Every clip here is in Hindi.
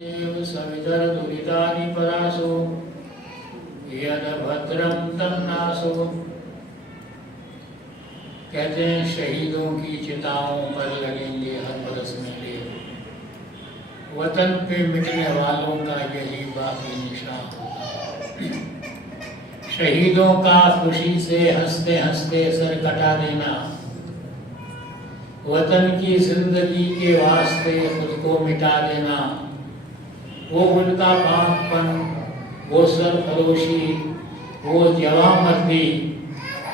सवितरदुरितानि परासो यद्भद्रं तन्नासो। कहते हैं शहीदों की चिताओं पर लगेंगे हर बरस मेले, वतन पे मिटने वालों का यही बाकी निशान होगा। शहीदों का खुशी से हंसते हंसते सर कटा देना, वतन की जिंदगी के वास्ते खुद को मिटा देना, वो उनका पापपन, वो सरफरोशी, वो जवामर्दी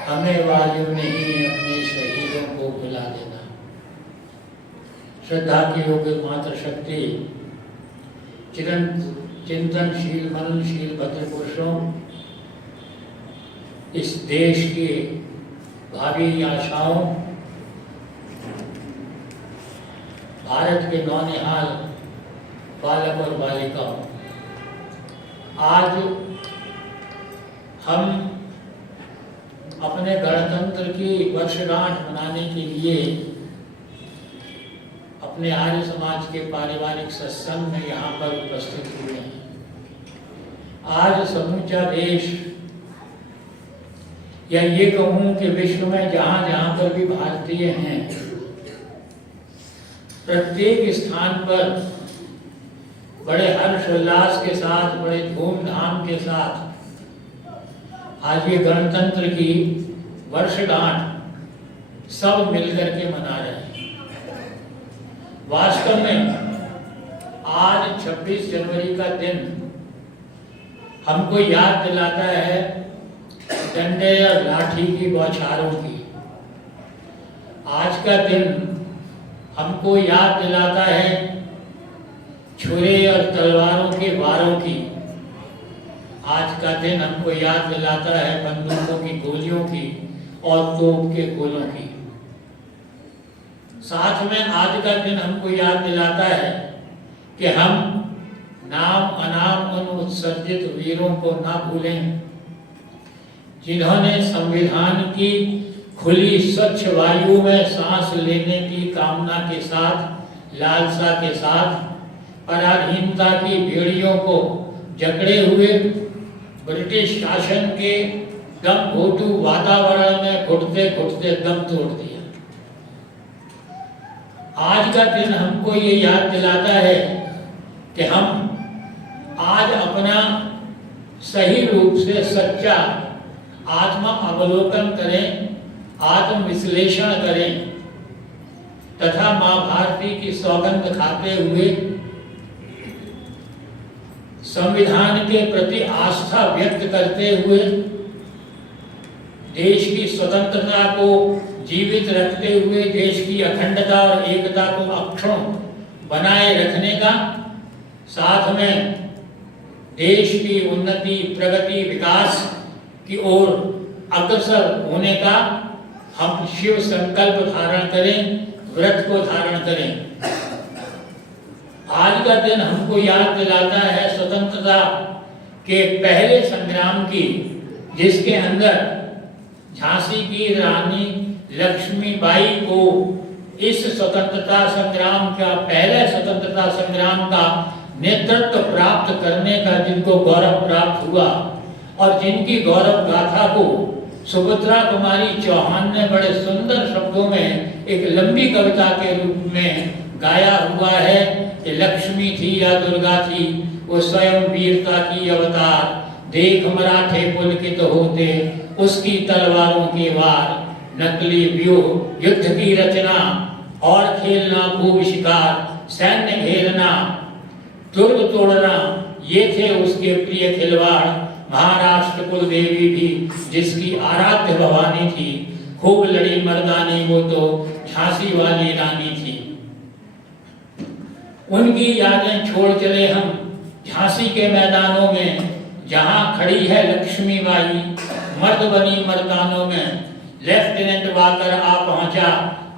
हमें वालियों नहीं अपने शहीदों को भुला देना। श्रद्धा की योग्य मात्र शक्ति चिंतनशील मननशील भद्र पुरुषों इस देश की भावी आशाओं, भारत के नौनिहाल बालक और बालिकाओं, आज हम अपने गणतंत्र की वर्षगांठ मनाने के लिए अपने आर्य समाज के पारिवारिक सत्संग में यहाँ पर उपस्थित हुए हैं। आज समूचा देश, या ये कहूँ कि विश्व में जहाँ जहाँ पर भी भारतीय हैं, प्रत्येक स्थान पर बड़े हर्षोल्लास के साथ, बड़े धूमधाम के साथ आज ये गणतंत्र की वर्षगांठ सब मिलकर के मना रहे हैं। वास्तव में आज 26 जनवरी का दिन हमको याद दिलाता है डंडे और लाठी की बौछारों की। आज का दिन हमको याद दिलाता है छुरे और तलवारों के वारों की। आज का दिन हमको याद दिलाता है बंदूकों की गोलियों की और तोप के गोलों की। साथ में आज का दिन हमको याद दिलाता है कि हम नाम अनाम उन उत्सर्जित वीरों को ना भूलें जिन्होंने संविधान की खुली स्वच्छ वायु में सांस लेने की कामना के साथ, लालसा के साथ पराधीनता की बेड़ियों को जकड़े हुए ब्रिटिश शासन के दमघोटू वातावरण में घुटते घुटते दम तोड़ दिया। आज का दिन हमको ये याद दिलाता है कि हम आज अपना सही रूप से सच्चा आत्म अवलोकन करें, आत्म विश्लेषण करें तथा मां भारती की सौगंध खाते हुए संविधान के प्रति आस्था व्यक्त करते हुए देश की स्वतंत्रता को जीवित रखते हुए देश की अखंडता और एकता को अक्षुण्ण बनाए रखने का, साथ में देश की उन्नति, प्रगति, विकास की ओर अग्रसर होने का हम शिव संकल्प धारण करें, व्रत को धारण करें। आज का दिन हमको याद दिलाता है स्वतंत्रता के पहले संग्राम की, जिसके अंदर झांसी की रानी लक्ष्मीबाई को इस स्वतंत्रता संग्राम का, पहले स्वतंत्रता संग्राम का नेतृत्व प्राप्त करने का जिनको गौरव प्राप्त हुआ और जिनकी गौरव गाथा को सुभद्रा कुमारी चौहान ने बड़े सुंदर शब्दों में एक लंबी कविता के रूप में गाया हुआ है कि लक्ष्मी थी या दुर्गा थी, वो स्वयं वीरता की अवतार, देख मराठे पुलकित होते उसकी तलवारों के वार, नकली व्यूह युद्ध की रचना और खेलना खूब शिकार, सैन्य घेरना दुर्ग तोड़ना, ये थे उसके प्रिय खिलवाड़। महाराष्ट्र कुल देवी भी जिसकी आराध्य भवानी थी, खूब लड़ी मर्दानी वो तो झांसी वाली रानी थी। उनकी यादें छोड़ चले हम झांसी के मैदानों में, जहां खड़ी है लक्ष्मीबाई मर्द बनी मर्दानों में। लेफ्टिनेंट वाकर आ पहुंचा,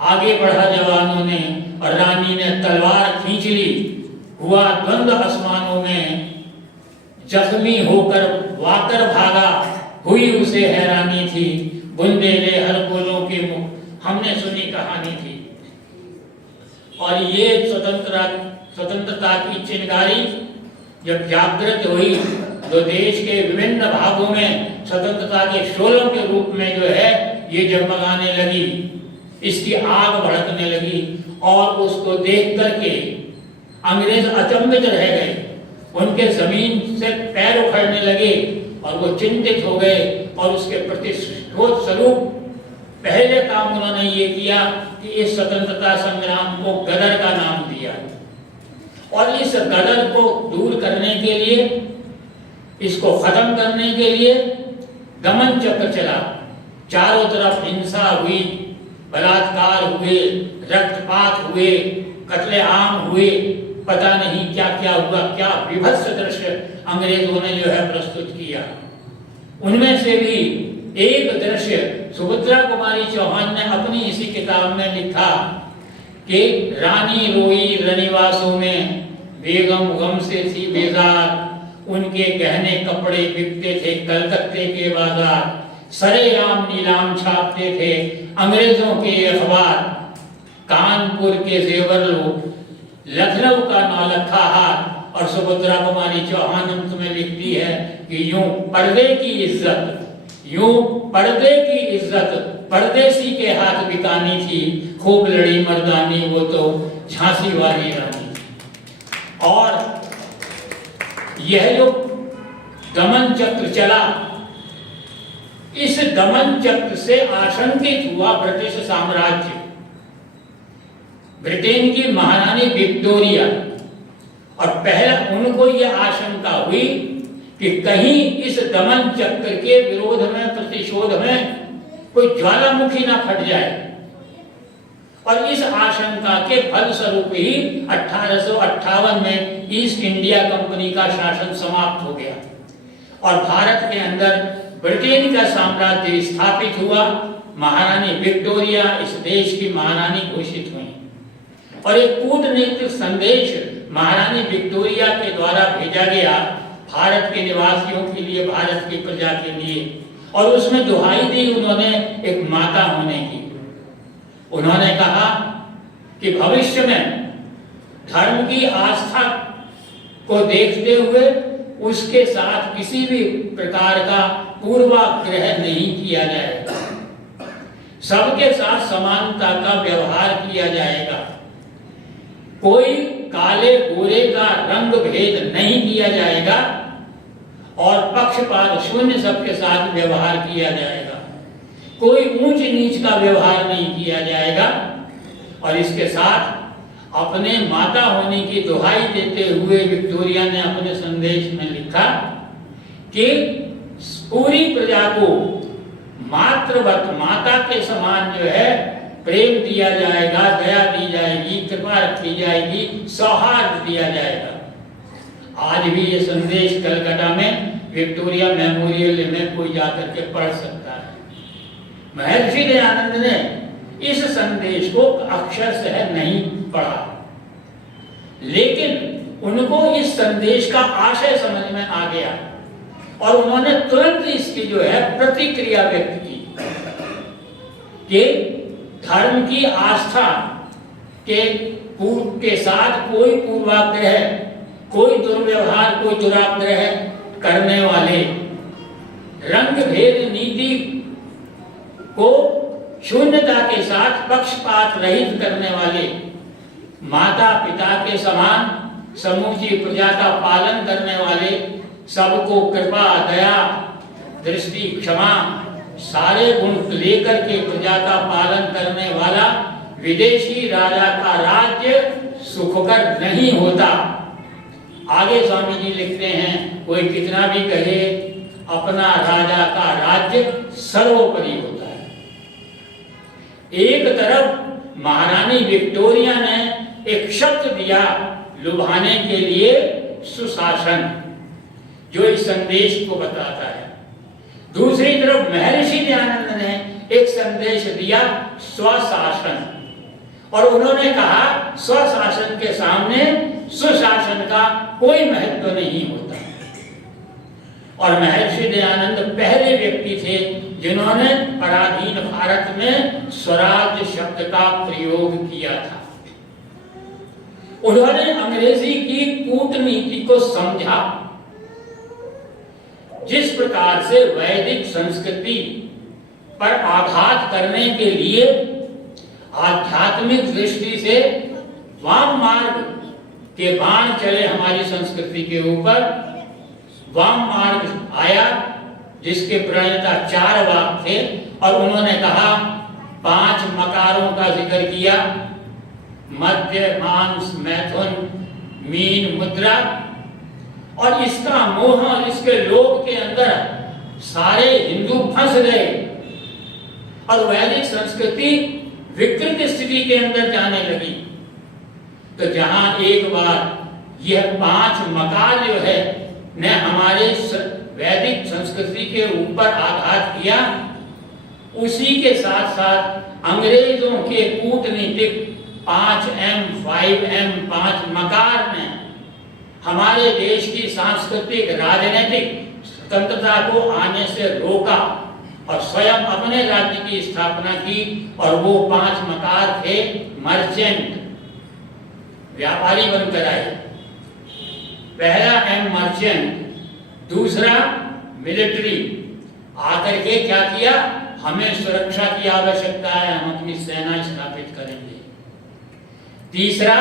आगे बढ़ा जवानों ने और रानी ने तलवार खींच ली। हुआ द्वंद्व आसमानों में, जख्मी होकर वाकर भागा, हुई उसे हैरानी थी। बुंदेले हर बोलों के मुख हमने सुनी कहानी थी। और ये स्वतंत्रता की चिंगारी जब जागृत हुई तो देश के विभिन्न भागों में स्वतंत्रता के शोलों के रूप में जो है ये जगमगाने लगी, इसकी आग भड़कने लगी और उसको देख करके अंग्रेज अचंभित रह गए, उनके जमीन से पैर उखड़ने लगे और वो चिंतित हो गए और उसके प्रतिशोध स्वरूप पहले काम उन्होंने ये किया कि इस स्वतंत्रता संग्राम को गदर का नाम दिया और इस गदर को दूर करने के लिए, इसको खत्म करने के लिए दमन चक्र चला। चारों तरफ हिंसा हुई, बलात्कार हुए, रक्तपात हुए, कत्लेआम हुए, पता नहीं क्या क्या हुआ, क्या विभत्स दृश्य अंग्रेजों ने जो है प्रस्तुत किया। उनमें से भी एक दृश्य सुभद्रा कुमारी चौहान ने अपनी इसी किताब में लिखा कि रानी रोई रनिवासों में, बेगम गम से थी बेजार, उनके गहने कपड़े बिकते थे कलकत्ते के बाजार, सरेआम नीलाम छापते थे अंग्रेजों के अखबार, कानपुर के जेवर लोग, लखनऊ का नौलखा हार। और सुभद्रा कुमारी चौहान अंत में लिखती है कि यूं पर्दे की इज्जत, यूं पर्दे की इज्जत परदेसी के हाथ बिकानी थी, खूब लड़ी मर्दानी वो तो झांसी वाली रानी। और यह जो दमन चक्र चला, इस दमन चक्र से आशंकित हुआ ब्रिटिश साम्राज्य। ब्रिटेन की महारानी विक्टोरिया, और पहला उनको यह आशंका हुई कि कहीं इस दमन चक्र के विरोध में, प्रतिशोध में कोई ज्वालामुखी ना फट जाए। और इस आशंका के फलस्वरूप ही 1858 में ईस्ट इंडिया कंपनी का शासन समाप्त हो गया और भारत के अंदर ब्रिटेन का साम्राज्य स्थापित हुआ। महारानी विक्टोरिया इस देश की महारानी घोषित हुई और एक कूटनीतिक संदेश महारानी विक्टोरिया के द्वारा भेजा गया भारत के निवासियों के लिए, भारत की प्रजा के लिए, और उसमें दुहाई दी उन्होंने एक माता होने की। उन्होंने कहा कि भविष्य में धर्म की आस्था को देखते हुए उसके साथ किसी भी प्रकार का पूर्वाग्रह नहीं किया जाएगा, सबके साथ समानता का व्यवहार किया जाएगा, कोई काले गोरे का रंग भेद नहीं किया जाएगा और पक्षपात शून्य सबके साथ व्यवहार किया जाएगा, कोई ऊंच नीच का व्यवहार नहीं किया जाएगा। और इसके साथ अपने माता होने की दुहाई देते हुए विक्टोरिया ने अपने संदेश में लिखा कि पूरी प्रजा को मातृवत, माता के समान जो है प्रेम दिया जाएगा, दया दी जाएगी, कृपा रखी जाएगी, सौहार्द दिया जाएगा। आज भी ये संदेश कलकत्ता में विक्टोरिया मेमोरियल में कोई जाकर के पढ़ सकता है। महर्षि दयानंद ने इस संदेश को अक्षरशः नहीं पढ़ा, लेकिन उनको इस संदेश का आशय समझ में आ गया और उन्होंने तुरंत इसकी जो है प्रतिक्रिया व्यक्त की कि धर्म की आस्था के साथ कोई पूर्वाग्रह, कोई दुर्व्यवहार, कोई दुराग्रह करने वाले, रंग भेद नीति को शून्यता के साथ पक्षपात रहित करने वाले, माता पिता के समान समूची प्रजा का पालन करने वाले, सबको कृपा, दया, दृष्टि, क्षमा सारे गुण लेकर के प्रजा का पालन करने वाला विदेशी राजा का राज्य सुखकर नहीं होता। आगे स्वामी जी लिखते हैं, कोई कितना भी कहे अपना राजा का राज्य सर्वोपरि होता है। एक तरफ महारानी विक्टोरिया ने एक शब्द दिया लुभाने के लिए, सुशासन, जो इस संदेश को बताता है। दूसरी तरफ महर्षि दयानंद ने एक संदेश दिया स्वशासन, और उन्होंने कहा स्वशासन के सामने सुशासन का कोई महत्व नहीं होता। और महर्षि दयानंद पहले व्यक्ति थे जिन्होंने पराधीन भारत में स्वराज शब्द का प्रयोग किया था। उन्होंने अंग्रेजी की कूटनीति को समझा। जिस प्रकार से वैदिक संस्कृति पर आघात करने के लिए आध्यात्मिक दृष्टि से वाम मार्ग के बाण चले हमारी संस्कृति के ऊपर, वाम मार्ग आया जिसके प्रणेता 4 वाक थे और उन्होंने कहा 5 मकारों का जिक्र किया, मध्य, मांस, मैथुन, मीन, मुद्रा, और इसका मोह और इसके लोभ के अंदर सारे हिंदू फंस गए और वैदिक संस्कृति विकृत स्थिति के अंदर जाने लगी। तो जहां एक बार यह 5 मकार जो है ने हमारे वैदिक संस्कृति के ऊपर आघात किया, उसी के साथ साथ अंग्रेजों के कूटनीतिक 5M, 5M, 5 मकार ने हमारे देश की सांस्कृतिक राजनीतिक स्वतंत्रता को आने से रोका और स्वयं अपने राज्य की स्थापना की। और वो 5 मकार थे मर्चेंट, व्यापारी बनकर आए। पहला M मर्चेंट, दूसरा मिलिट्री, आकर के क्या किया, हमें सुरक्षा की आवश्यकता है, हम अपनी सेना स्थापित करेंगे। तीसरा,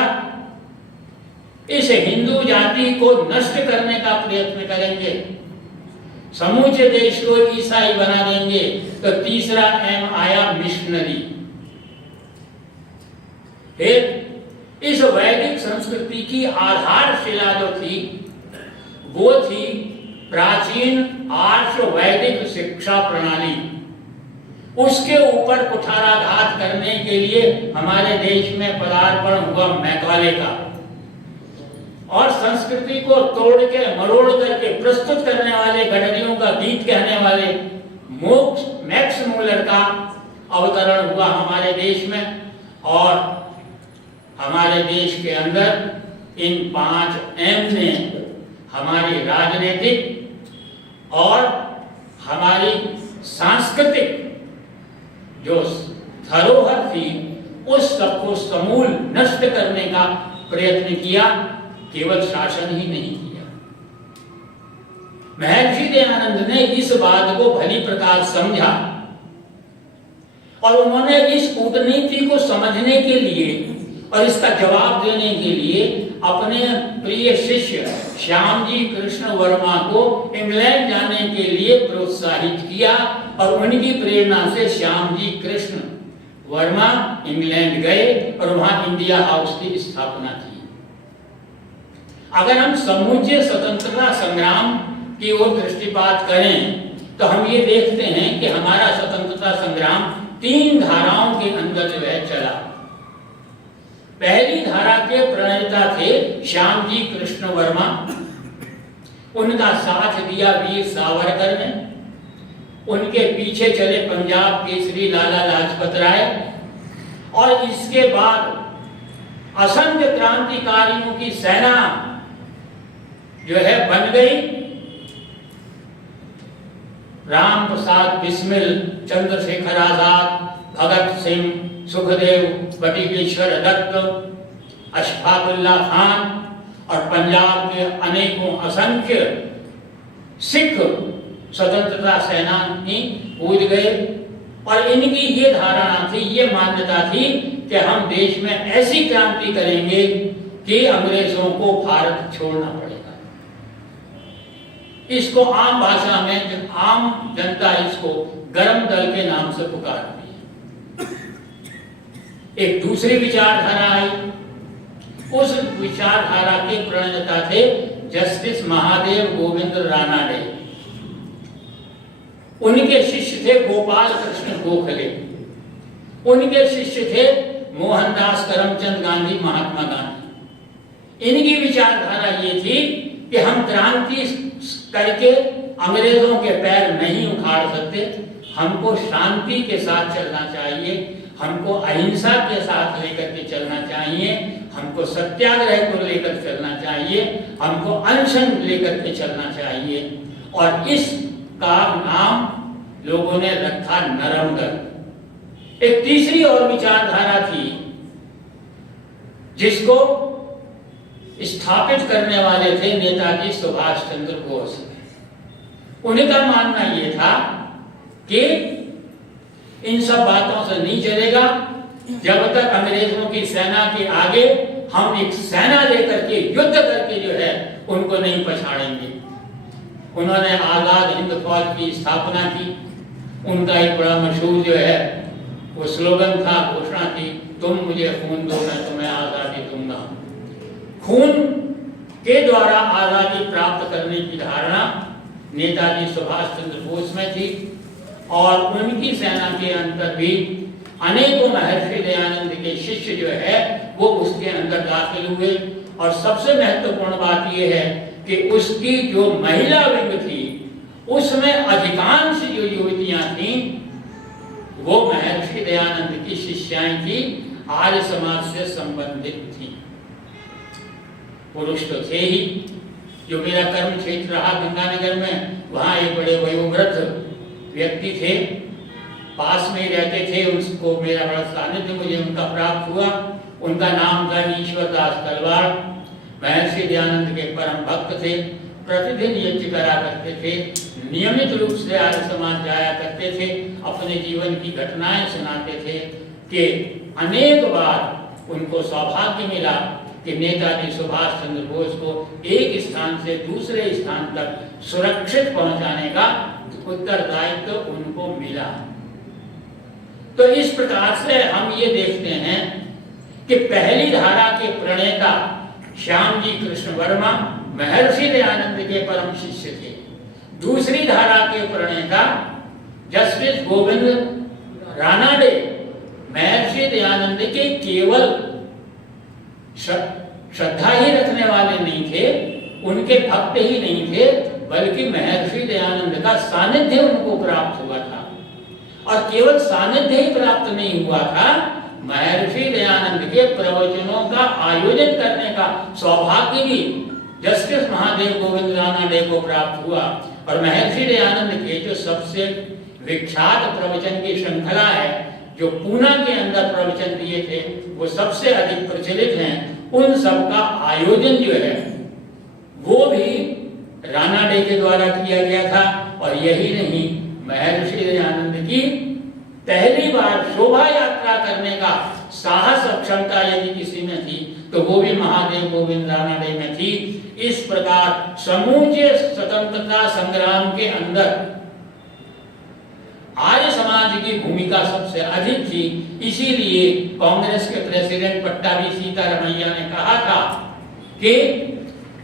इस हिंदू जाति को नष्ट करने का प्रयत्न करेंगे, समूचे देश को ईसाई बना देंगे। तो तीसरा M आया मिशनरी। फिर इस वैदिक संस्कृति की आधारशिला जो थी वो थी प्राचीन आर्ष वैदिक शिक्षा प्रणाली। उसके ऊपर कुठाराघात करने के लिए हमारे देश में पदार्पण हुआ मैकाले का, और संस्कृति को तोड़ के मरोड़ करके प्रस्तुत करने वाले, गडरियों का गीत कहने वाले मैक्स मूलर का अवतरण हुआ हमारे देश में। और हमारे देश के अंदर इन 5M ने हमारी राजनीतिक और हमारी सांस्कृतिक जो धरोहर थी उस सबको समूल नष्ट करने का प्रयत्न किया, केवल शासन ही नहीं किया। महर्षि दयानंद ने इस बात को भली प्रकार समझा और उन्होंने इस कूटनीति को समझने के लिए और इसका जवाब देने के लिए अपने प्रिय शिष्य श्यामजी कृष्ण वर्मा को इंग्लैंड जाने के लिए प्रोत्साहित किया और उनकी प्रेरणा से श्यामजी कृष्ण वर्मा इंग्लैंड गए और वहां इंडिया हाउस की स्थापना की। अगर हम समूचे स्वतंत्रता संग्राम की ओर दृष्टिपात करें तो हम ये देखते हैं कि हमारा स्वतंत्रता संग्राम 3 धाराओं के अंदर जो है चला। पहली धारा के प्रणेता थे श्यामजी कृष्ण वर्मा, उनका साथ दिया वीर सावरकर ने, उनके पीछे चले पंजाब केसरी लाला लाजपत राय, और इसके बाद असंख्य क्रांतिकारियों की सेना जो है बन गई। राम प्रसाद बिस्मिल, चंद्रशेखर आजाद, भगत सिंह, सुखदेव, बटुकेश्वर दत्त, अशफाकुल्ला खान और पंजाब के अनेकों असंख्य सिख स्वतंत्रता सेनानी कूद गए। और इनकी ये धारणा थी, ये मान्यता थी कि हम देश में ऐसी क्रांति करेंगे कि अंग्रेजों को भारत छोड़ना पड़ेगा। इसको आम भाषा में आम जनता इसको गरम दल के नाम से पुकारती है। एक दूसरी विचारधारा आई, उस विचारधारा के प्रणेता थे जस्टिस महादेव गोविंद रानाडे। उनके शिष्य थे गोपाल कृष्ण गोखले, उनके शिष्य थे मोहनदास करमचंद गांधी, महात्मा गांधी। इनकी विचारधारा ये थी कि हम क्रांति करके अंग्रेजों के पैर नहीं उखाड़ सकते, हमको शांति के साथ चलना चाहिए, हमको अहिंसा के साथ लेकर के चलना चाहिए, हमको सत्याग्रह को लेकर चलना चाहिए, हमको अनशन लेकर के चलना चाहिए। और इसका नाम लोगों ने रखा नरमगढ़। एक तीसरी और विचारधारा थी जिसको स्थापित करने वाले थे नेताजी सुभाष चंद्र बोस। उनका मानना यह था कि इन सब बातों से नहीं चलेगा जब तक अंग्रेजों की सेना के आगे हम एक सेना लेकर के युद्ध करके जो है उनको नहीं पछाड़ेंगे। उन्होंने आजाद हिंद फौज की स्थापना की। उनका एक बड़ा मशहूर जो है वो स्लोगन था, घोषणा थी, तुम मुझे खून दो मैं तुम्हें आजादी दूंगा। खून के द्वारा आजादी प्राप्त करने की धारणा नेताजी सुभाष चंद्र बोस में थी और उनकी सेना के अंदर भी अनेकों महर्षि दयानंद के शिष्य जो है वो उसके अंदर दाखिल हुए। और सबसे महत्वपूर्ण बात यह है कि उसकी जो महिला विंग थी उसमें अधिकांश जो युवतियां थीं वो महर्षि दयानंद की शिष्याएं थी, आर्य समाज से संबंधित थी। पुरुष तो थे ही। जो मेरा कर्म क्षेत्र रहा गंगानगर में, वहां एक बड़े वयोवृद्ध व्यक्ति थे, पास में ही रहते थे। उसको मेरा बड़ा सानिध्य मुझे उनका प्राप्त हुआ। उनका नाम था ईश्वर दास तलवार। महर्षि दयानंद के परम भक्त थे। प्रतिदिन यज्ञ करा करते थे, नियमित रूप से आर्य समाज जाया करते थे, अपने जीवन की घटनाएं सुनाते थे कि अनेक बार उनको सौभाग्य मिला कि नेताजी सुभाष चंद्र बोस को एक स्थान से दूसरे स्थान तक सुरक्षित पहुंचाने का उत्तरदायित्व उनको मिला। तो इस प्रकार से हम ये देखते हैं कि पहली धारा के प्रणेता श्याम जी कृष्ण वर्मा महर्षि दयानंद के परम शिष्य थे। दूसरी धारा के प्रणेता जस्टिस गोविंद रानाडे महर्षि दयानंद के केवल श्रद्धा ही रखने वाले नहीं थे, उनके भक्त ही नहीं थे, बल्कि महर्षि दयानंद का सानिध्य उनको प्राप्त हुआ था। और केवल सानिध्य ही प्राप्त नहीं हुआ था, महर्षि दयानंद के प्रवचनों का आयोजन करने का सौभाग्य भी जस्टिस महादेव गोविंद रानाडे को प्राप्त हुआ। और महर्षि दयानंद के जो सबसे विख्यात प्रवचन की श्रृंखला है, जो पूना के अंदर प्रवचन दिए थे, वो सबसे अधिक प्रचलित हैं। उन सब का आयोजन जो है वो भी रानाडे के द्वारा किया गया था। और यही नहीं, महर्षि दयानंद की पहली बार शोभा यात्रा करने का साहस और क्षमता यदि किसी में थी तो वो भी महादेव गोविंद रानाडे में थी। इस प्रकार समूचे स्वतंत्रता संग्राम के अंदर आर्य समाज की भूमिका सबसे अधिक थी। इसीलिए कांग्रेस के प्रेसिडेंट पट्टाभी सीतारमैया ने कहा था कि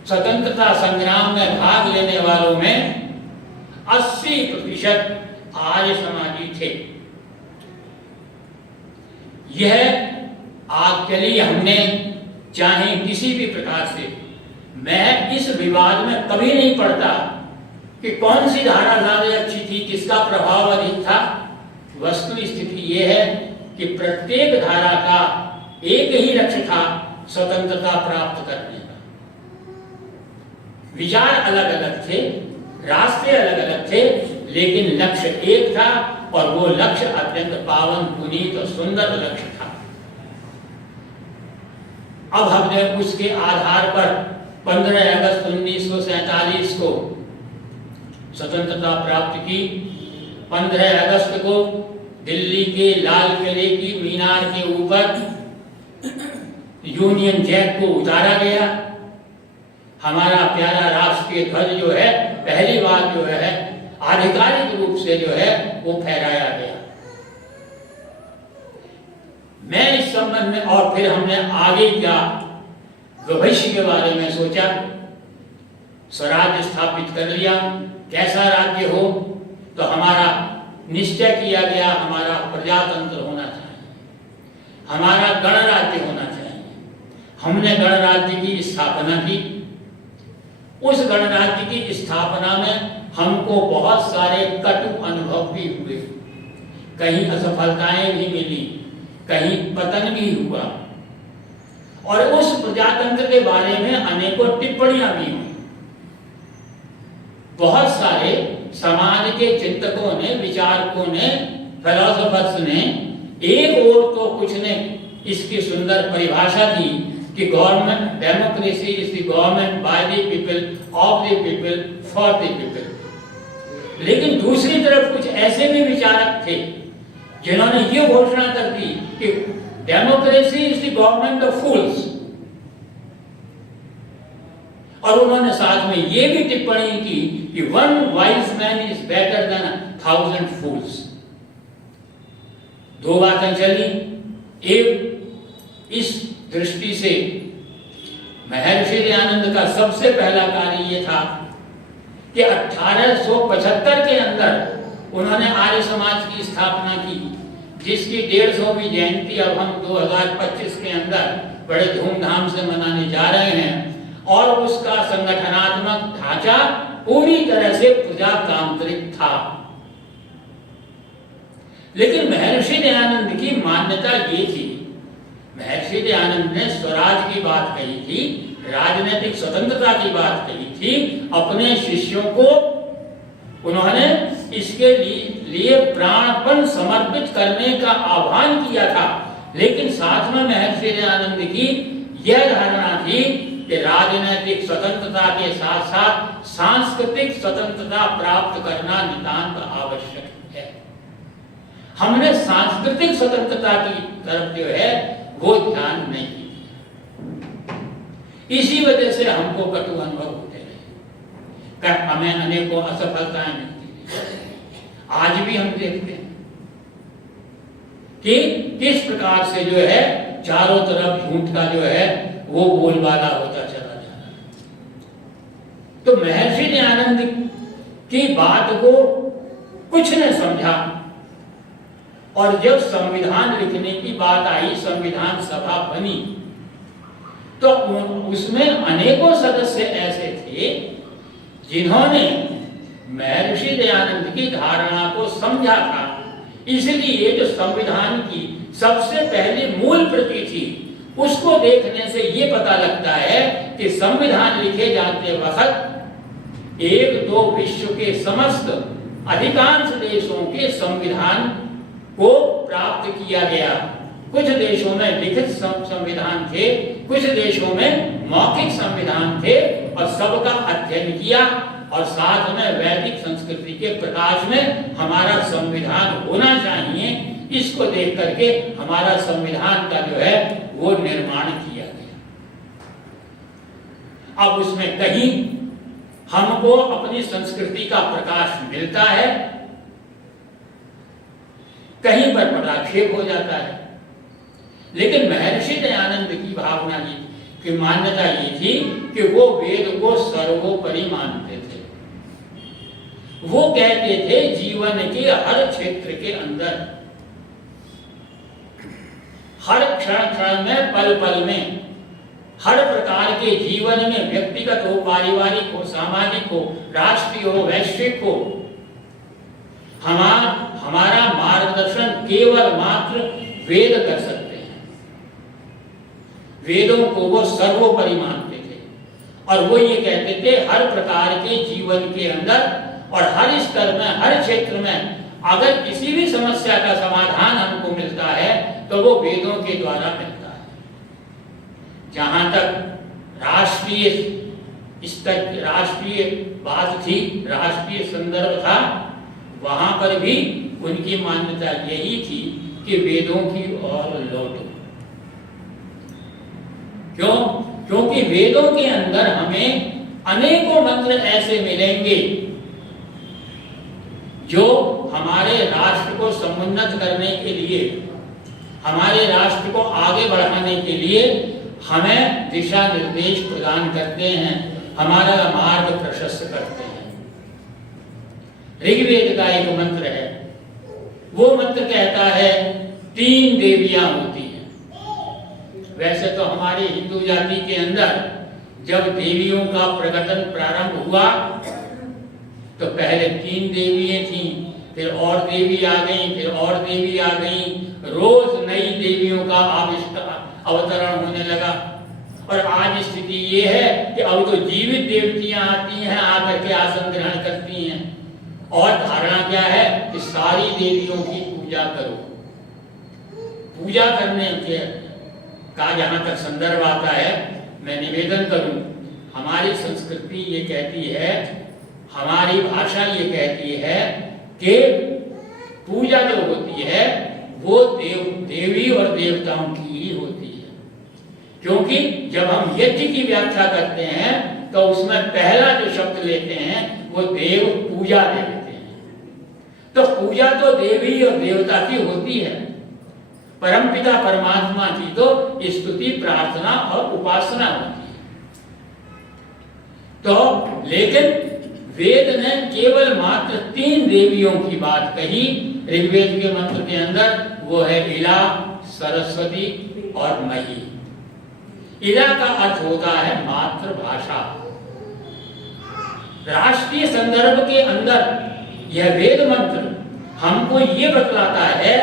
स्वतंत्रता संग्राम में भाग लेने वालों में 80% आर्य समाजी थे। यह आखिरी हमने चाहे किसी भी प्रकार से, मैं इस विवाद में कभी नहीं पड़ता कि कौन सी धारा ज्यादा अच्छी थी, किसका प्रभाव अधिक था। वस्तु स्थिति यह है कि प्रत्येक धारा का एक ही लक्ष्य था, स्वतंत्रता प्राप्त करने का। विचार अलग अलग थे, रास्ते अलग अलग थे, लेकिन लक्ष्य एक था और वो लक्ष्य अत्यंत पावन, पुनीत और सुंदर लक्ष्य था। अब हमने उसके आधार पर 15 अगस्त 1947 को स्वतंत्रता प्राप्त की। 15 अगस्त को दिल्ली के लाल किले की मीनार के ऊपर यूनियन जैक को उतारा गया। हमारा प्यारा राष्ट्रीय ध्वज जो है पहली बार जो है आधिकारिक रूप से जो है वो फहराया गया। मैं इस संबंध में, और फिर हमने आगे क्या भविष्य के बारे में सोचा। स्वराज्य स्थापित कर लिया, कैसा राज्य हो, तो हमारा निश्चय किया गया हमारा प्रजातंत्र होना चाहिए, हमारा गणराज्य होना चाहिए। हमने गणराज्य की स्थापना की। उस गणराज्य की स्थापना में हमको बहुत सारे कटु अनुभव भी हुए, कहीं असफलताएं भी मिली, कहीं पतन भी हुआ, और उस प्रजातंत्र के बारे में अनेकों टिप्पणियां भी हुई। बहुत सारे समाज के चिंतकों ने, विचारकों ने, फिलोसोफर्स ने, एक ओर तो कुछ ने इसकी सुंदर परिभाषा दी, कि government democracy is the government by the people, of the people, for the people. लेकिन दूसरी तरफ कुछ ऐसे भी विचारक थे जिन्होंने ये घोषणा कर दी कि democracy is the government of fools, और उन्होंने साथ में ये भी टिप्पणी की कि one wise man is better than 1000 fools. दो बातें चली। एक, इस दृष्टि से महर्षि दयानंद का सबसे पहला कार्य ये था कि 1875 के अंदर उन्होंने आर्य समाज की स्थापना की, जिसकी 150वीं जयंती अब हम 2025 के अंदर बड़े धूमधाम से मनाने जा रहे हैं, और उसका संगठनात्मक ढांचा पूरी तरह से प्रजातांत्रिक था। लेकिन महर्षि दयानंद की मान्यता ये थी, महर्षि दयानंद ने स्वराज की बात कही थी, राजनीतिक स्वतंत्रता की बात कही थी, अपने शिष्यों को उन्होंने इसके लिए प्राणपण समर्पित करने का आह्वान किया था। लेकिन साथ में महर्षि दयानंद की यह धारणा थी कि राजनीतिक स्वतंत्रता के साथ साथ सांस्कृतिक स्वतंत्रता प्राप्त करना नितांत आवश्यक है। हमने सांस्कृतिक स्वतंत्रता की तरफ जो है वो ध्यान नहीं दिया, इसी वजह से हमको कटु अनुभव होते रहे, हमें अनेकों असफलताएं मिलती रही। आज भी हम देखते हैं कि किस प्रकार से जो है चारों तरफ झूठ का जो है वो बोलबाला होता चला जा रहा है। तो महर्षि दयानंद की बात को कुछ ने समझा, और जब संविधान लिखने की बात आई, संविधान सभा बनी, तो उसमें अनेकों सदस्य ऐसे थे जिन्होंने महर्षि दयानंद की धारणा को समझा था। इसलिए जो संविधान की सबसे पहली मूल प्रति थी, उसको देखने से ये पता लगता है कि संविधान लिखे जाते वक्त एक दो विश्व के समस्त अधिकांश देशों के संविधान को प्राप्त किया गया। कुछ देशों में लिखित संविधान थे, कुछ देशों में मौखिक संविधान थे, और सबका अध्ययन किया, और साथ में वैदिक संस्कृति के प्रकाश में हमारा संविधान होना चाहिए, इसको देख करके हमारा संविधान का जो है वो निर्माण किया गया। अब उसमें कहीं हमको अपनी संस्कृति का प्रकाश मिलता है, कहीं पर पटाक्षेप हो जाता है। लेकिन महर्षि दयानंद की भावना की मान्यता ये थी कि वो वेद को सर्वोपरि मानते थे। वो कहते थे जीवन के हर क्षेत्र के अंदर, हर क्षण क्षण में, पल पल में, हर प्रकार के जीवन में, व्यक्तिगत हो, पारिवारिक हो, सामाजिक हो, राष्ट्रीय हो, वैश्विक हो, हमारा मार्गदर्शन केवल मात्र वेद कर सकते हैं। वेदों को वो सर्वोपरि मानते थे, और वो ये कहते थे हर प्रकार के जीवन के अंदर और हर स्तर में, हर क्षेत्र में अगर किसी भी समस्या का समाधान हमको मिलता है तो वो वेदों के द्वारा मिलता है। जहां तक राष्ट्रीय स्तर, राष्ट्रीय बात थी, राष्ट्रीय संदर्भ था, वहां पर भी उनकी मान्यता यही थी कि वेदों की ओर लौटो। क्यों? क्योंकि वेदों के अंदर हमें अनेकों मंत्र ऐसे मिलेंगे जो हमारे राष्ट्र को समुन्नत करने के लिए, हमारे राष्ट्र को आगे बढ़ाने के लिए हमें दिशा निर्देश प्रदान करते हैं, हमारा मार्ग प्रशस्त करते हैं। ऋग्वेद का एक मंत्र है, वो मंत्र कहता है 3 देवियां होती हैं। वैसे तो हमारी हिंदू जाति के अंदर जब देवियों का प्रकटन प्रारंभ हुआ तो पहले 3 देवियां थीं, फिर और देवी आ गई, फिर और देवी आ गई, रोज नई देवियों का अवतरण होने लगा। और आज स्थिति ये है कि अब तो जीवित देवतियां आती हैं, आकर के आसन ग्रहण करती हैं, और धारणा क्या है कि सारी देवियों की पूजा करो। पूजा करने के का जहां तक संदर्भ आता है, मैं निवेदन करूं, हमारी संस्कृति ये कहती है, हमारी भाषा ये कहती है कि पूजा जो होती है वो देवी और देवताओं की ही होती है। क्योंकि जब हम यज्ञ की व्याख्या करते हैं तो उसमें पहला जो शब्द लेते हैं वो देव पूजा लेते हैं। तो पूजा तो देवी और देवता की होती है, परमपिता परमात्मा की तो स्तुति, प्रार्थना और उपासना होती है। तो लेकिन वेद ने केवल मात्र 3 देवियों की बात कही ऋग्वेद के मंत्र के अंदर, वो है इला, सरस्वती और मही। इला का अर्थ होता है मातृभाषा। राष्ट्रीय संदर्भ के अंदर यह वेद मंत्र हमको ये बतलाता है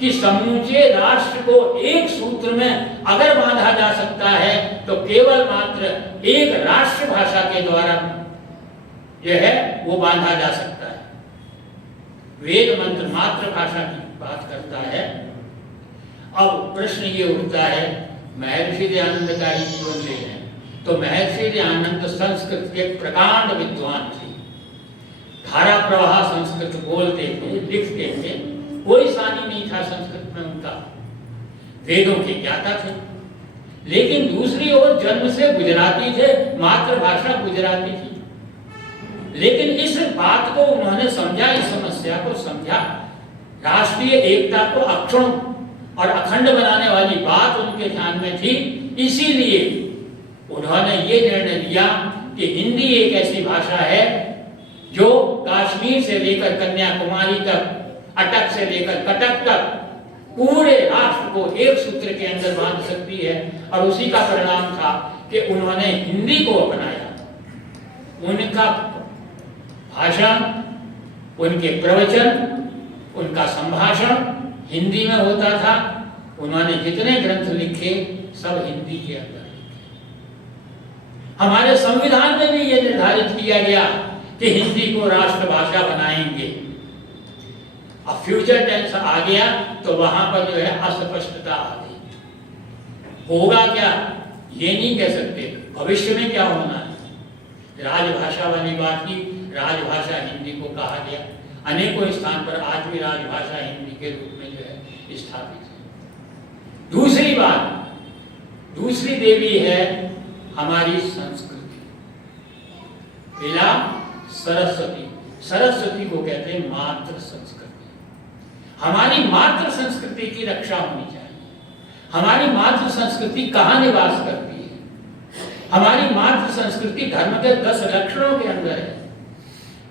कि समूचे राष्ट्र को एक सूत्र में अगर बांधा जा सकता है तो केवल मात्र एक राष्ट्र भाषा के द्वारा यह है वो बांधा जा सकता है। वेद मंत्र मातृभाषा की बात करता है। अब प्रश्न ये उठता है, महर्षि दयानंद का ही जीवन ले लें तो महर्षि दयानंद संस्कृत के प्रकांड विद्वान थे, धारा प्रवाह संस्कृत बोलते थे, लिखते थे, कोई सानी नहीं था संस्कृत में उनका, वेदों के ज्ञाता थे। लेकिन दूसरी ओर जन्म से गुजराती थे, मातृभाषा गुजराती थी। लेकिन इस बात को उन्होंने समझा, इस समस्या को समझा, राष्ट्रीय एकता को अक्षुण्ण और अखंड बनाने वाली बात उनके ध्यान में थी। इसीलिए उन्होंने ये निर्णय लिया कि हिंदी एक ऐसी भाषा है जो कश्मीर से लेकर कन्याकुमारी तक, अटक से लेकर कटक तक पूरे राष्ट्र को एक सूत्र के अंदर बांध सकती है। और उसी का परिणाम था कि उन्होंने हिंदी को अपनाया। उनका भाषण, उनके प्रवचन, उनका संभाषण हिंदी में होता था। उन्होंने जितने ग्रंथ लिखे सब हिंदी के अंदर लिखे। हमारे संविधान में भी यह निर्धारित किया गया कि हिंदी को राष्ट्रभाषा बनाएंगे। अब फ्यूचर टेंस आ गया तो वहां पर जो है अस्पष्टता आ गई। होगा क्या ये नहीं कह सकते, भविष्य में क्या होना है। राजभाषा वाली बात की, राजभाषा हिंदी को कहा गया। अनेकों स्थान पर आज भी राजभाषा हिंदी के रूप में जो है स्थापित है। दूसरी बात, दूसरी देवी है हमारी संस्कृति, इला, सरस्वती। सरस्वती को कहते हैं मातृ संस्कृति। हमारी मातृ संस्कृति की रक्षा होनी चाहिए। हमारी मातृ संस्कृति कहाँ निवास करती है? हमारी मातृ संस्कृति धर्म के 10 लक्षणों के अंदर है।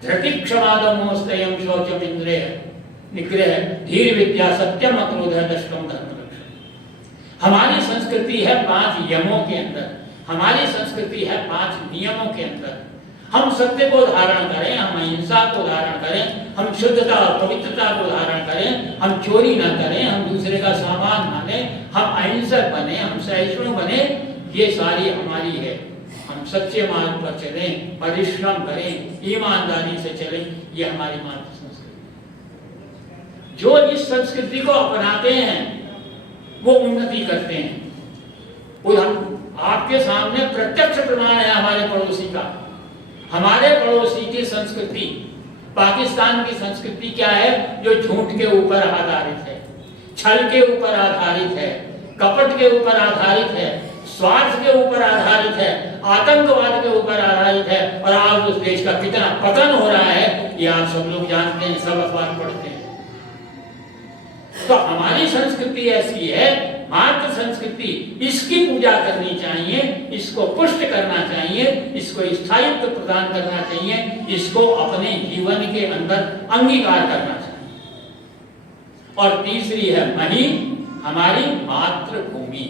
धृति, क्षमा, दमो, स्तयम, शौचम, इंद्रिय निग्रह, धीर, विद्या, सत्यम, अक्रोध, दशकम धर्म लक्षण। हमारी संस्कृति है 5 यमों के अंदर, हमारी संस्कृति है 5 नियमों के अंदर। हम सत्य को धारण करें, हम अहिंसा को धारण करें, हम शुद्धता और पवित्रता को धारण करें, हम चोरी न करें, हम दूसरे का सामान न लें, हम अहिंसक बने, हम सहिष्णु बने, ये सारी हमारी है। हम सच्चे मार्ग पर चलें, परिश्रम करें, ईमानदारी से चलें, ये हमारी मातृ संस्कृति। जो इस संस्कृति को अपनाते हैं वो उन्नति करते हैं। आपके सामने प्रत्यक्ष प्रमाण है हमारे पड़ोसी का। हमारे पड़ोसी की संस्कृति, पाकिस्तान की संस्कृति क्या है? जो झूठ के ऊपर आधारित है, छल के ऊपर आधारित है, कपट के ऊपर आधारित है, स्वार्थ के ऊपर आधारित है, आतंकवाद के ऊपर आधारित है। और आज उस देश का कितना पतन हो रहा है ये आप सब लोग जानते हैं, सब अखबार पढ़ते हैं। तो हमारी संस्कृति ऐसी है, मातृ संस्कृति, इसकी पूजा करनी चाहिए, इसको पुष्ट करना चाहिए, इसको स्थायित्व प्रदान करना चाहिए, इसको अपने जीवन के अंदर अंगीकार करना चाहिए। और तीसरी है मही, हमारी मातृभूमि।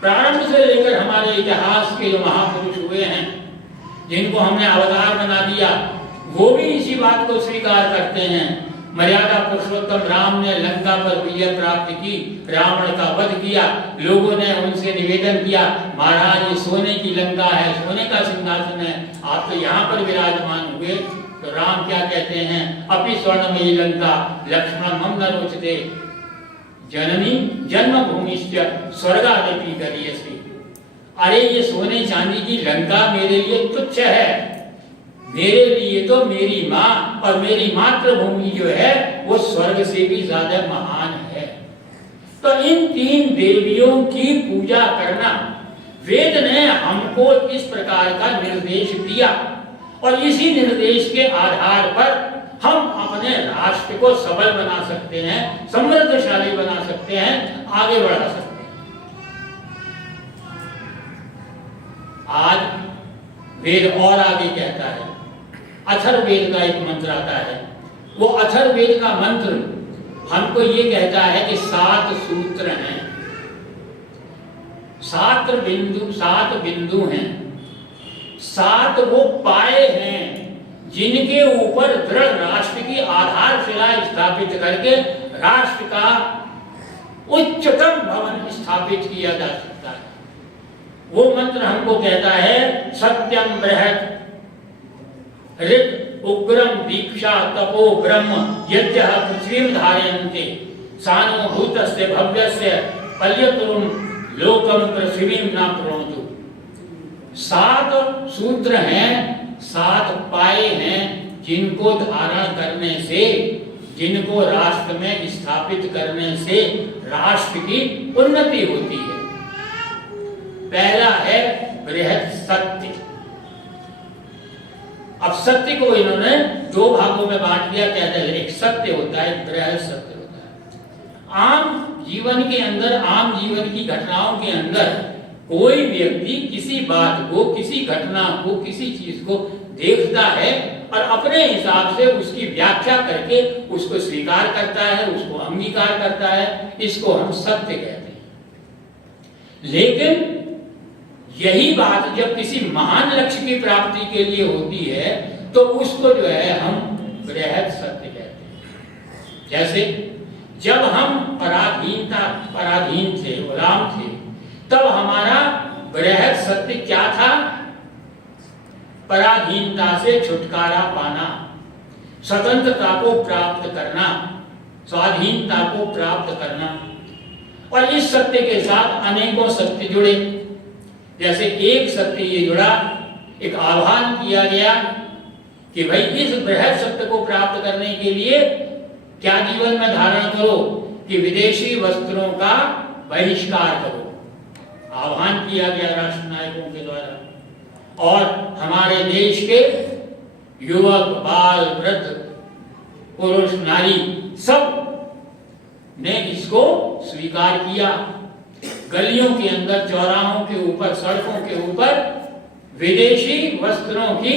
प्रारंभ से लेकर हमारे इतिहास के जो महापुरुष हुए हैं, जिनको हमने अवतार बना दिया, वो भी इसी बात को स्वीकार करते हैं। मर्यादा पुरुषोत्तम राम ने लंका पर विजय प्राप्त की, रावण का वध किया। लोगों ने उनसे निवेदन किया, महाराज ये सोने की लंका है, सोने का सिंहासन है, आप तो यहाँ पर विराजमान हुए। तो राम क्या कहते हैं? अपि स्वर्णमयी लंका लक्ष्मण मम न रोचते। जननी जन्मभूमिश्च स्वर्गादपि गरीयसी। अरे ये सोने चांदी की लंका मेरे लिए तुच्छ है, मेरे लिए तो मेरी माँ और मेरी मातृभूमि जो है वो स्वर्ग से भी ज्यादा महान है। तो इन तीन देवियों की पूजा करना वेद ने हमको इस प्रकार का निर्देश दिया और इसी निर्देश के आधार पर हम अपने राष्ट्र को सबल बना सकते हैं, समृद्धशाली बना सकते हैं, आगे बढ़ा सकते हैं। आज वेद और आगे कहता है, अथर्ववेद का एक मंत्र आता है। वो अथर्ववेद का मंत्र हमको ये कहता है कि 7 सूत्र हैं, 7 बिंदु हैं, 7 वो पाए हैं जिनके ऊपर दृढ़ राष्ट्र की आधारशिला स्थापित करके राष्ट्र का उच्चतम भवन स्थापित किया जा सकता है। वो मंत्र हमको कहता है सत्यम बृहत् ऋत उग्रम दीक्षा तपो ब्रह्म यज्ञ पृथ्वीं धारयन्ते सानो भूतस्य भव्यस्य पल्यतुरुम लोकम पृथ्वीं न प्रणोतु। 7 सूत्र हैं, 7 पाए हैं जिनको धारण करने से, जिनको राष्ट्र में स्थापित करने से राष्ट्र की उन्नति होती है। पहला है बृहत् सत्य। अब सत्य को इन्होंने 2 भागों में बांट दिया। कहते हैं एक सत्य होता है, एक बृहत् सत्य होता है। आम जीवन के अंदर, आम जीवन की घटनाओं के अंदर कोई व्यक्ति किसी बात को, किसी घटना को, किसी चीज को देखता है और अपने हिसाब से उसकी व्याख्या करके उसको स्वीकार करता है, उसको अंगीकार करता है। इसको हम सत्य कहते हैं। लेकिन यही बात जब किसी महान लक्ष्य की प्राप्ति के लिए होती है तो उसको जो है हम बृहत् सत्य कहते हैं। जैसे जब हम पराधीन थे, गुलाम थे, तब हमारा बृहत् सत्य क्या था? पराधीनता से छुटकारा पाना, स्वतंत्रता को प्राप्त करना, स्वाधीनता को प्राप्त करना। और इस सत्य के साथ अनेकों सत्य जुड़े। जैसे एक सत्य ये जुड़ा, एक आह्वान किया गया कि भाई इस बृहत् सत्य को प्राप्त करने के लिए क्या जीवन में धारण करो कि विदेशी वस्त्रों का बहिष्कार करो। आह्वान किया गया राष्ट्र नायकों के द्वारा। और हमारे देश के युवक, बाल, वृद्ध, पुरुष, नारी सब ने इसको स्वीकार किया। गलियों के अंदर, चौराहों के ऊपर, सड़कों के ऊपर विदेशी वस्त्रों की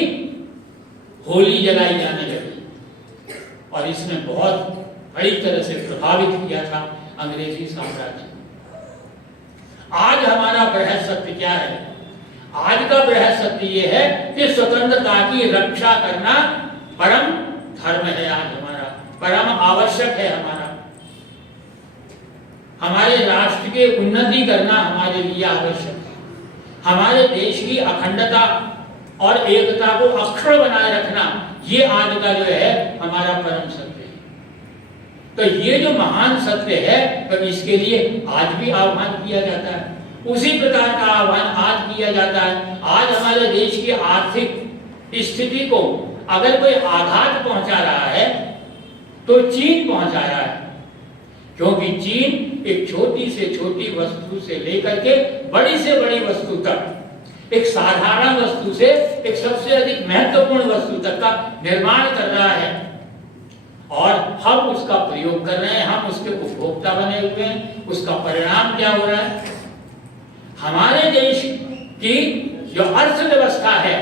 होली जलाई जाने लगी और इसने बहुत बड़ी तरह से प्रभावित किया था अंग्रेजी साम्राज्य। आज हमारा बृहत् सत्य क्या है? आज का बृहत् सत्य ये है कि स्वतंत्रता की रक्षा करना परम धर्म है। आज हमारा परम आवश्यक है। हमारे राष्ट्र की उन्नति करना हमारे लिए आवश्यक है। हमारे देश की अखंडता और एकता को अक्षुण्ण बनाए रखना, ये आज का जो है हमारा परम सत्य है। तो ये जो महान सत्य है, तो इसके लिए आज भी आह्वान किया जाता है। उसी प्रकार का आह्वान आज किया जाता है। आज हमारे देश की आर्थिक स्थिति को अगर कोई आघात पहुंचा रहा है तो चीन पहुंचा रहा है, क्योंकि चीन एक छोटी से छोटी वस्तु से लेकर के बड़ी से बड़ी वस्तु तक, एक साधारण वस्तु से एक सबसे अधिक महत्वपूर्ण वस्तु तक का निर्माण कर रहा है और हम उसका प्रयोग कर रहे हैं। हम उसके उपभोक्ता बने हुए हैं। उसका परिणाम क्या हो रहा है? हमारे देश की जो अर्थव्यवस्था है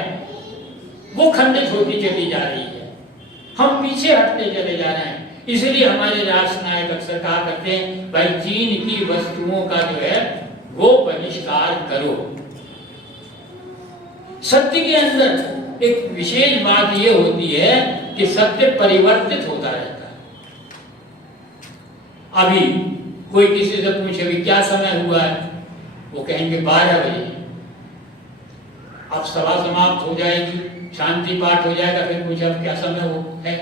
वो खंडित होती चली जा रही है। हम पीछे हटते चले जा रहे हैं। इसलिए हमारे राष्ट्र नायक अक्सर कहा करते हैं, भाई चीन की वस्तुओं का जो है वो बहिष्कार करो। सत्य के अंदर एक विशेष बात ये होती है कि सत्य परिवर्तित होता रहता है। अभी कोई किसी से पूछे भी क्या समय हुआ है, वो कहेंगे 12 बजे। अब सभा समाप्त हो जाएगी, शांति पाठ हो जाएगा, फिर पूछे अब क्या समय हो है,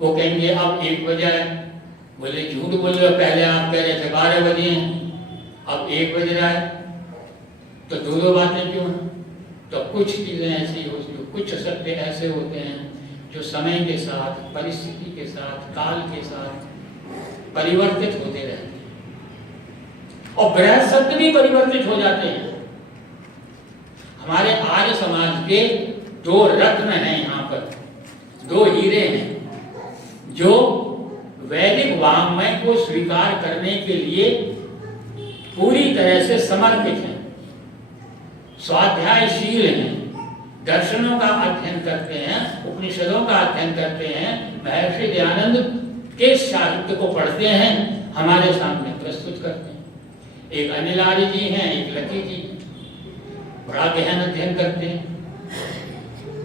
वो कहेंगे अब 1 बजे है। बोले झूठ बोल रहे हो, पहले आप कह रहे थे 12 बजे हैं, अब 1 बज रहा है, तो दो बातें क्यों हैं? तो कुछ चीजें ऐसी होती हैं, कुछ सत्य ऐसे होते हैं जो समय के साथ, परिस्थिति के साथ, काल के साथ परिवर्तित होते रहते हैं, और बृहद सत्य भी परिवर्तित हो जाते हैं। हमारे आर्य समाज के 2 रत्न हैं यहाँ पर, 2 हीरे हैं जो वैदिक वाङ्मय को स्वीकार करने के लिए पूरी तरह से समर्पित हैं, स्वाध्यायशील हैं, दर्शनों का अध्ययन करते हैं, उपनिषदों का अध्ययन करते हैं, महर्षि दयानंद के साहित्य को पढ़ते हैं, हमारे सामने प्रस्तुत करते हैं। एक अनिल आर्य जी हैं, एक लकी जी, बड़ा गहन अध्ययन करते हैं,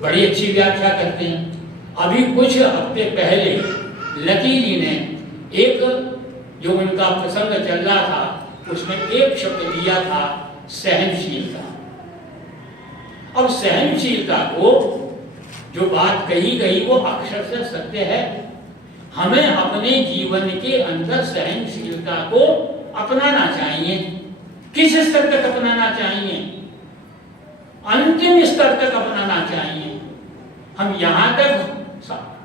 बड़ी अच्छी व्याख्या करते हैं। अभी कुछ हफ्ते पहले लकी जी ने एक जो उनका प्रसंग चल रहा था, उसमें एक शब्द दिया था सहनशीलता। और सहनशीलता को जो बात कही गई वो अक्षर से सत्य है। हमें अपने जीवन के अंदर सहनशीलता को अपनाना चाहिए। किस स्तर तक अपनाना चाहिए? अंतिम स्तर तक अपनाना चाहिए। हम यहां तक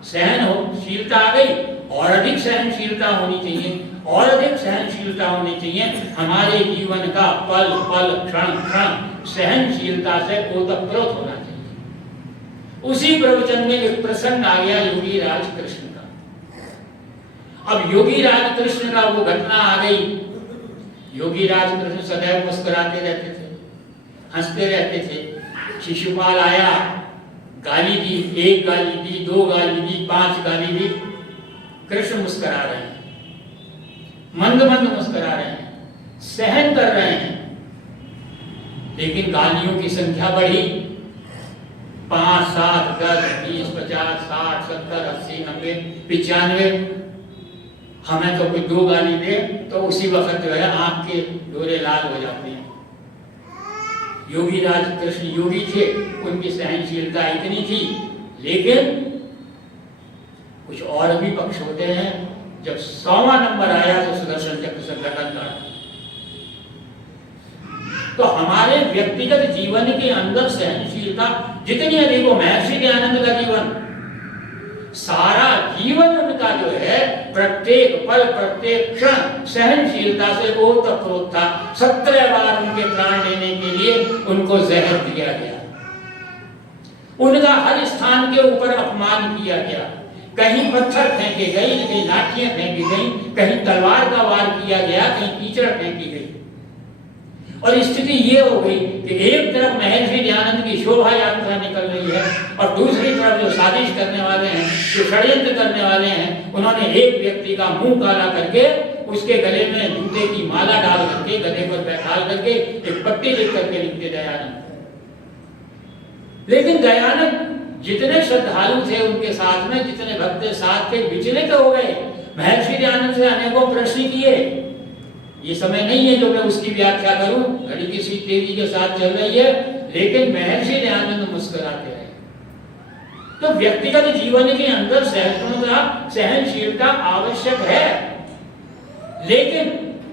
सहनशीलता आ गई, और अधिक सहनशीलता होनी चाहिए, और अधिक सहनशीलता होनी चाहिए। हमारे जीवन का पल पल, क्षण क्षण सहनशीलता से ओतप्रोत होना चाहिए। उसी प्रवचन में एक प्रसंग आ गया योगी राज कृष्ण का। अब योगी राज कृष्ण का वो घटना आ गई। योगी राज कृष्ण सदैव मुस्कुराते रहते थे, हंसते रहते थे। शिशुपाल आया, गाली दी, 1 गाली दी, 2 गाली दी, 5 गाली दी। कृष्ण मुस्कुरा रहे हैं, मंद मंद मुस्कुरा रहे हैं, सहन कर रहे हैं। लेकिन गालियों की संख्या बढ़ी, 5, 7, 10, 20, 50, 60, 70, 80, 90, 95। हमें तो कोई 2 गाली दे तो उसी वक्त जो है आंख के डोरे लाल हो जाते हैं। योगी राज कृष्ण योगी थे, उनकी सहनशीलता इतनी थी। लेकिन कुछ और भी पक्ष होते हैं। जब 100वां नंबर आया तो सुदर्शन चक्र से गर्दन काट। तो हमारे व्यक्तिगत जीवन के अंदर सहनशीलता जितनी अधिक हो, महर्षि दयानंद का जीवन, सारा जीवन उनका जो है प्रत्येक पल प्रत्येक क्षण सहनशीलता से ओतप्रोत था। 17 बार उनके प्राण लेने के लिए उनको जहर दिया गया, उनका हर स्थान के ऊपर अपमान किया गया। कहीं पत्थर फेंके गए, कहीं लाठियां फेंकी गई, कहीं तलवार का वार किया गया, कहीं कीचड़ फेंकी गई। और स्थिति ये हो गई कि एक तरफ महर्षि दयानंद की शोभा यात्रा निकल रही है, और दूसरी तरफ जो साजिश करने वाले हैं, जो षड्यंत्र करने वाले हैं, उन्होंने एक व्यक्ति का मुंह काला करके उसके गले में जूते की माला डाल करके, गले पर बैठाल करके एक पट्टी लिख करके लिखते दयानंद। लेकिन दयानंद जितने श्रद्धालु थे उनके साथ में, जितने भक्त साथ थे, विचलित हो गए। महर्षि दयानंद से अनेकों प्रश्न किए। ये समय नहीं है जो मैं उसकी व्याख्या करूं, घड़ी की सी तेजी के साथ चल रही है। लेकिन महर्षि दयानंद मुस्कुराते रहे। तो व्यक्तिगत जीवन के अंदर सहिष्णुता, सहनशीलता आवश्यक है। लेकिन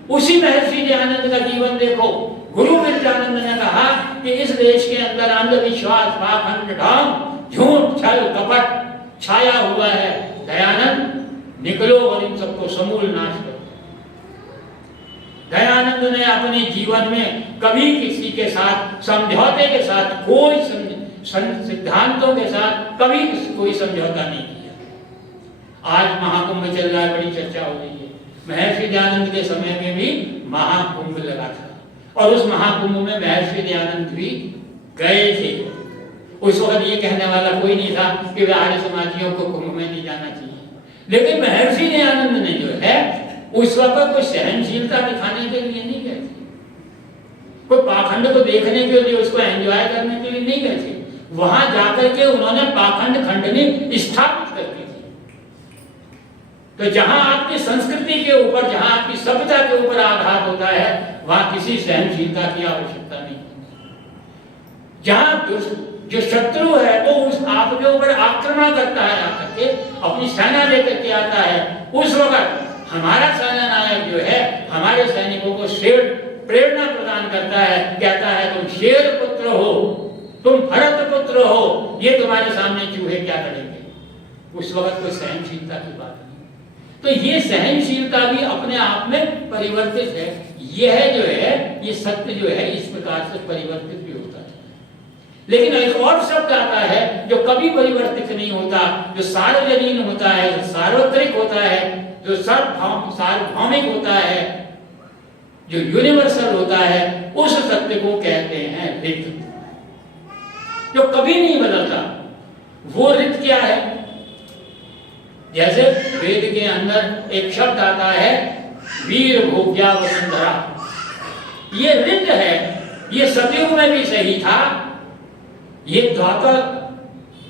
उसी महर्षि दयानंद का जीवन देखो। गुरु विरजानंद ने कहा कि इस देश के अंदर अंधविश्वास, पाखंड, ढोंग, झूठ, छल, कपट छाया हुआ है। दयानंद निकलो और इन सबको समूल नाश करो। दयानंद ने अपने जीवन में कभी किसी के साथ समझौते के साथ, कोई सिद्धांतों के साथ कभी कोई समझौता नहीं किया। आज महाकुंभ चल रहा है, बड़ी चर्चा हो रही है। महर्षि दयानंद के समय में भी महाकुंभ लगा था, और उस महाकुंभ में महर्षि दयानंद भी गए थे। उस वक्त ये कहने वाला कोई नहीं था कि वे आर्य समाजियों को कुंभ में नहीं जाना चाहिए। लेकिन महर्षि दयानंद ने जो है उस वक्त कोई सहनशीलता दिखाने के लिए नहीं गए थे, कोई पाखंड को देखने के लिए, उसको एंजॉय करने के लिए नहीं गए थे। वहां जाकर के उन्होंने पाखंड खंडनी स्थापित कर दी थी। तो जहां आपकी संस्कृति के ऊपर, जहां आपकी सभ्यता के ऊपर आघात होता है, वहां किसी सहनशीलता की आवश्यकता नहीं होती। जहां जो शत्रु है वो उस आपके ऊपर आक्रमण करता है, आकर के अपनी सेना लेकर के आता है, उस वक्त हमारा सेना नायक जो है हमारे सैनिकों को शेर प्रेरणा प्रदान करता है, कहता है तुम शेर पुत्र हो, तुम भरत पुत्र हो, ये तुम्हारे सामने चूहे क्या करेंगे। उस वक्त कोई सहनशीलता की बात नहीं। तो ये सहनशीलता भी अपने आप में परिवर्तित है। यह जो है ये सत्य जो है इस प्रकार से परिवर्तित भी होता है। लेकिन एक और शब्द आता है जो कभी परिवर्तित नहीं होता, जो सार्वजनीन होता है, सार्वत्रिक होता है, जो सार्वभौमिक होता है, जो यूनिवर्सल होता है, उस सत्य को कहते हैं रित, जो कभी नहीं बदलता। वो रित क्या है? जैसे वेद के अंदर एक शब्द आता है वीर भोग्या वसुंधरा, ये रित है। ये सतयुग में भी सही था, ये द्वापर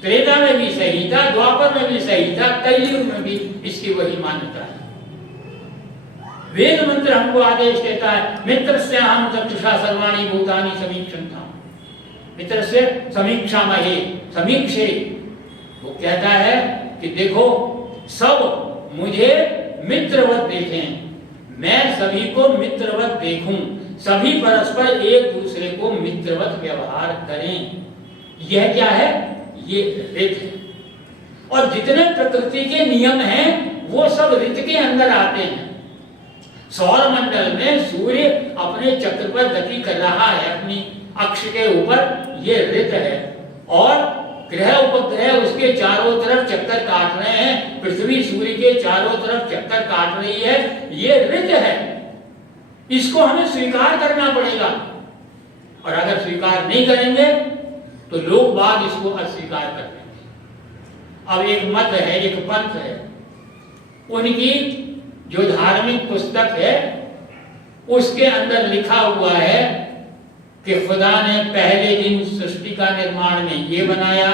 त्रेता में भी सही था, द्वापर में भी सही था, कलयुग में भी इसकी वही मान्यता है। वेद मंत्र हमको आदेश देता है मित्रस्य अहं चक्षुषा सर्वाणि भूतानि समीक्षन्ताम्, मित्र से समीक्षा महे समीक्षे। वो कहता है कि देखो सब मुझे मित्रवत देखें, मैं सभी को मित्रवत देखूं, सभी परस्पर एक दूसरे को मित्रवत व्यवहार करें। यह क्या है? ये रित है। और जितने प्रकृति के नियम हैं वो सब रित के अंदर आते हैं। सौर मंडल में सूर्य अपने चक्र पर गति कर रहा है, अपनी अक्ष के ऊपर, ये रित है। और ग्रह उपग्रह उसके चारों तरफ चक्कर काट रहे हैं, पृथ्वी सूर्य के चारों तरफ चक्कर काट रही है, ये रित है। इसको हमें स्वीकार करना पड़ेगा। और अगर स्वीकार नहीं करेंगे तो लोग बाद इसको अस्वीकार कर देंगे। अब एक मत है, एक पंथ है, उनकी जो धार्मिक पुस्तक है उसके अंदर लिखा हुआ है कि खुदा ने पहले दिन सृष्टि का निर्माण में ये बनाया,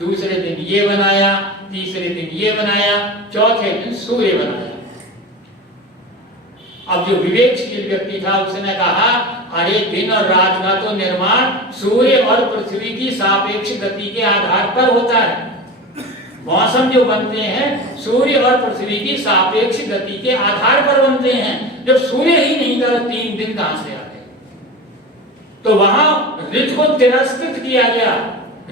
दूसरे दिन ये बनाया, तीसरे दिन ये बनाया, चौथे दिन सूर्य बनाया। अब जो विवेकशील व्यक्ति था उसने कहा अरे दिन और रात का तो निर्माण सूर्य और पृथ्वी की सापेक्ष गति के आधार पर होता है। मौसम जो बनते हैं सूर्य और पृथ्वी की सापेक्ष गति के आधार पर बनते हैं। जब सूर्य ही नहीं था तो 3 दिन कहां से आते? तो वहां ऋतु को तिरस्कृत किया गया,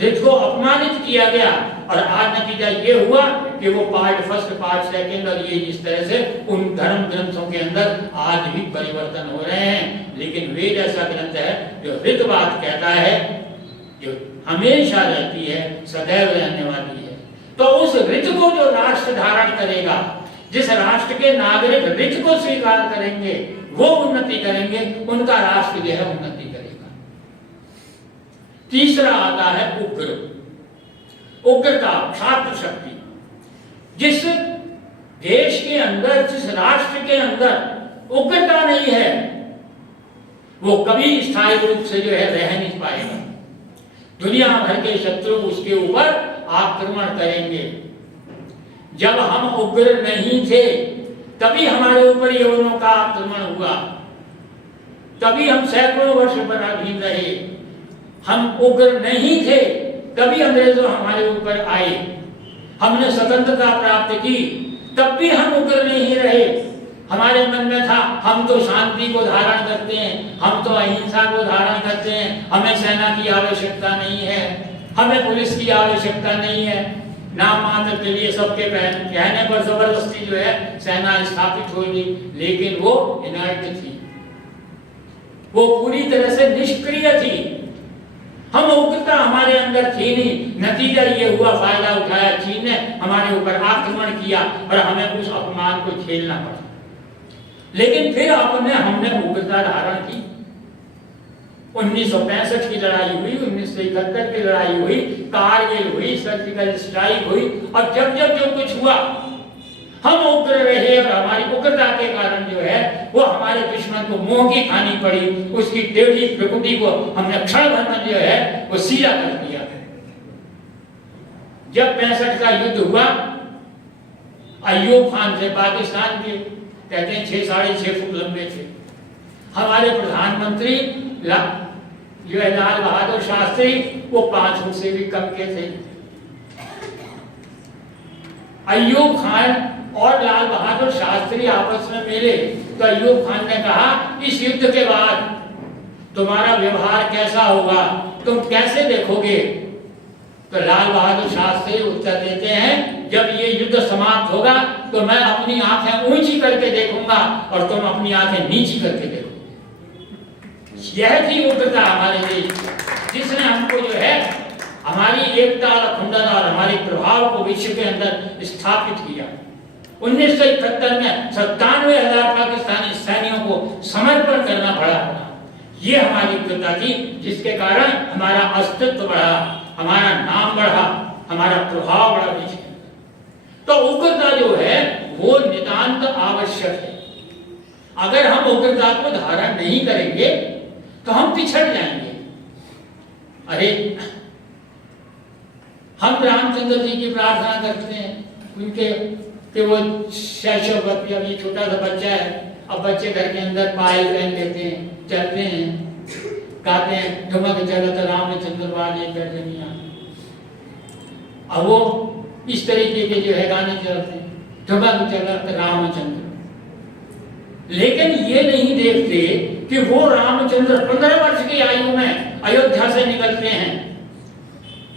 ऋतु को अपमानित किया गया। और आज नतीजा ये हुआ कि वो पार्ट फर्स्ट, पार्ट सेकंड और ये इस तरह से उन धर्म ग्रंथों के अंदर आज भी परिवर्तन हो रहे हैं। लेकिन वेद ऐसा ग्रंथ है जो ऋतुवाद कहता है, जो हमेशा रहती है, सदैव रहने वाली है। तो उस ऋतु को जो राष्ट्र धारण करेगा, जिस राष्ट्र के नागरिक ऋतु को स्वीकार करेंगे वो उन्नति करेंगे, उनका राष्ट्र जो है उन्नति करेगा। तीसरा आता है उग्र, उग्रता, छात्र शक्ति। जिस देश के अंदर, जिस राष्ट्र के अंदर उग्रता नहीं है वो कभी स्थायी रूप से जो है रह नहीं पाएगा। दुनिया भर के शत्रु उसके ऊपर आक्रमण करेंगे। जब हम उग्र नहीं थे तभी हमारे ऊपर यवनों का आक्रमण हुआ, तभी हम सैकड़ों वर्ष पराधीन रहे। हम उग्र नहीं थे तभी अंग्रेजों हमारे ऊपर आए। हमने स्वतंत्रता प्राप्त की तब भी हम उग्र नहीं रहे। हमारे मन में था हम तो शांति को धारण करते हैं, हम तो अहिंसा को धारण करते हैं, हमें सेना की आवश्यकता नहीं है, हमें पुलिस की आवश्यकता नहीं है। नाम मात्र के लिए सबके कहने पर जबरदस्ती जो है सेना स्थापित होगी, लेकिन वो इनर्ट थी, वो पूरी तरह से निष्क्रिय थी। हम उग्रता हमारे अंदर थी नहीं। नतीजा ये हुआ, फायदा उठाया चीन ने, हमारे ऊपर आक्रमण किया और हमें उस अपमान को झेलना पड़ा। लेकिन फिर हमने उग्रता धारण की। 1965 की लड़ाई हुई, 1971 की लड़ाई हुई, कारगिल हुई, सर्जिकल स्ट्राइक हुई, और जब जब जो कुछ हुआ हम उग्र रहे। और हमारी उग्रता के कारण जो है वो हमारे दुश्मन को मुंह की खानी पड़ी, उसकी टेढ़ी प्रकृति को हमने क्षण भर में जो है वो सीधा कर दिया। जब 65 का युद्ध हुआ, अय्यूब खान से पाकिस्तान के, कहते हैं 6 साढ़े 6 फुट लंबे थे। हमारे प्रधानमंत्री जो है लाल बहादुर शास्त्री, वो 5 फुट से भी कम के थे। अय्यूब खान और लाल बहादुर शास्त्री आपस में मिले तो अय्यूब खान ने कहा इस युद्ध के बाद तुम्हारा व्यवहार कैसा होगा, तुम कैसे देखोगे? तो लाल बहादुर शास्त्री उत्तर देते हैं जब ये युद्ध समाप्त होगा तो मैं अपनी आंखें ऊंची करके देखूंगा और तुम अपनी आंखें नीची करके देखोगे। यह थी उग्रता हमारे देश, जिसने हमको जो है हमारी एकता और अखंडता और हमारे प्रभाव को विश्व के अंदर स्थापित किया। 1971 में 97,000 पाकिस्तानी सैनिकों को समर्पण करना पड़ा। ये हमारी उग्रता थी, जिसके कारण हमारा अस्तित्व बढ़ा, हमारा नाम बढ़ा, हमारा प्रभाव बढ़ा विश्व के अंदर। तो उग्रता जो है वो नितांत आवश्यक है। अगर हम उग्रता को धारण नहीं करेंगे तो हम पिछड़ जाएंगे। अरे हम रामचंद्र जी की प्रार्थना करते हैं उनके कि वो शैशव अभी छोटा सा बच्चा है, अब बच्चे घर के अंदर पायल पहन लेते हैं, चलते हैं, गाते हैं ठुमक चलत रामचंद्र वाले गरजनिया। अब वो इस तरीके के जो है गाने चलते हैं, ठुमक चलत रामचंद्र। लेकिन ये नहीं देखते कि वो रामचंद्र 15 वर्ष की आयु में अयोध्या से निकलते हैं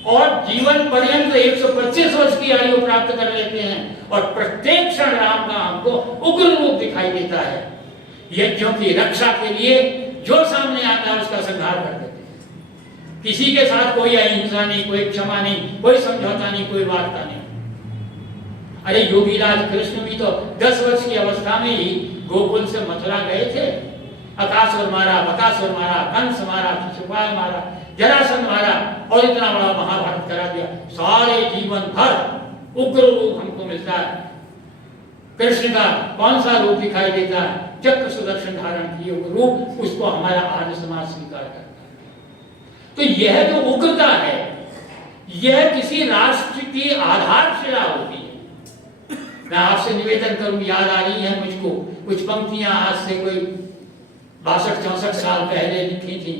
और जीवन पर्यंत 125 वर्ष की आयु प्राप्त कर लेते हैं और प्रत्येक क्षण राम का हमको उग्र रूप दिखाई देता है। यज्ञों की रक्षा के लिए जो सामने आता है उसका संहार कर देते हैं। किसी के साथ कोई अहिंसा नहीं, कोई क्षमा नहीं, कोई समझौता नहीं, कोई वार्ता नहीं। अरे योगीराज कृष्ण भी तो 10 वर्ष की अवस्था में ही गोकुल से मथुरा गए थे। अकासुर मारा, बकासुर मारा, कंस मारा, शिशुपाल मारा, जरासंध मारा और इतना बड़ा महाभारत करा दिया। सारे जीवन भर उग्र रूप हमको मिलता है। कृष्ण का कौन सा रूप दिखाई देता है? चक्र सुदर्शन धारण किए हुए रूप, उसको हमारा आर्य समाज स्वीकार करता है। तो यह जो उग्रता है, यह किसी राष्ट्र की आधारशिला होती है। मैं आपसे निवेदन करूं, याद आ रही है मुझको कुछ पंक्तियां आज से कोई 62-64 साल पहले लिखी थी।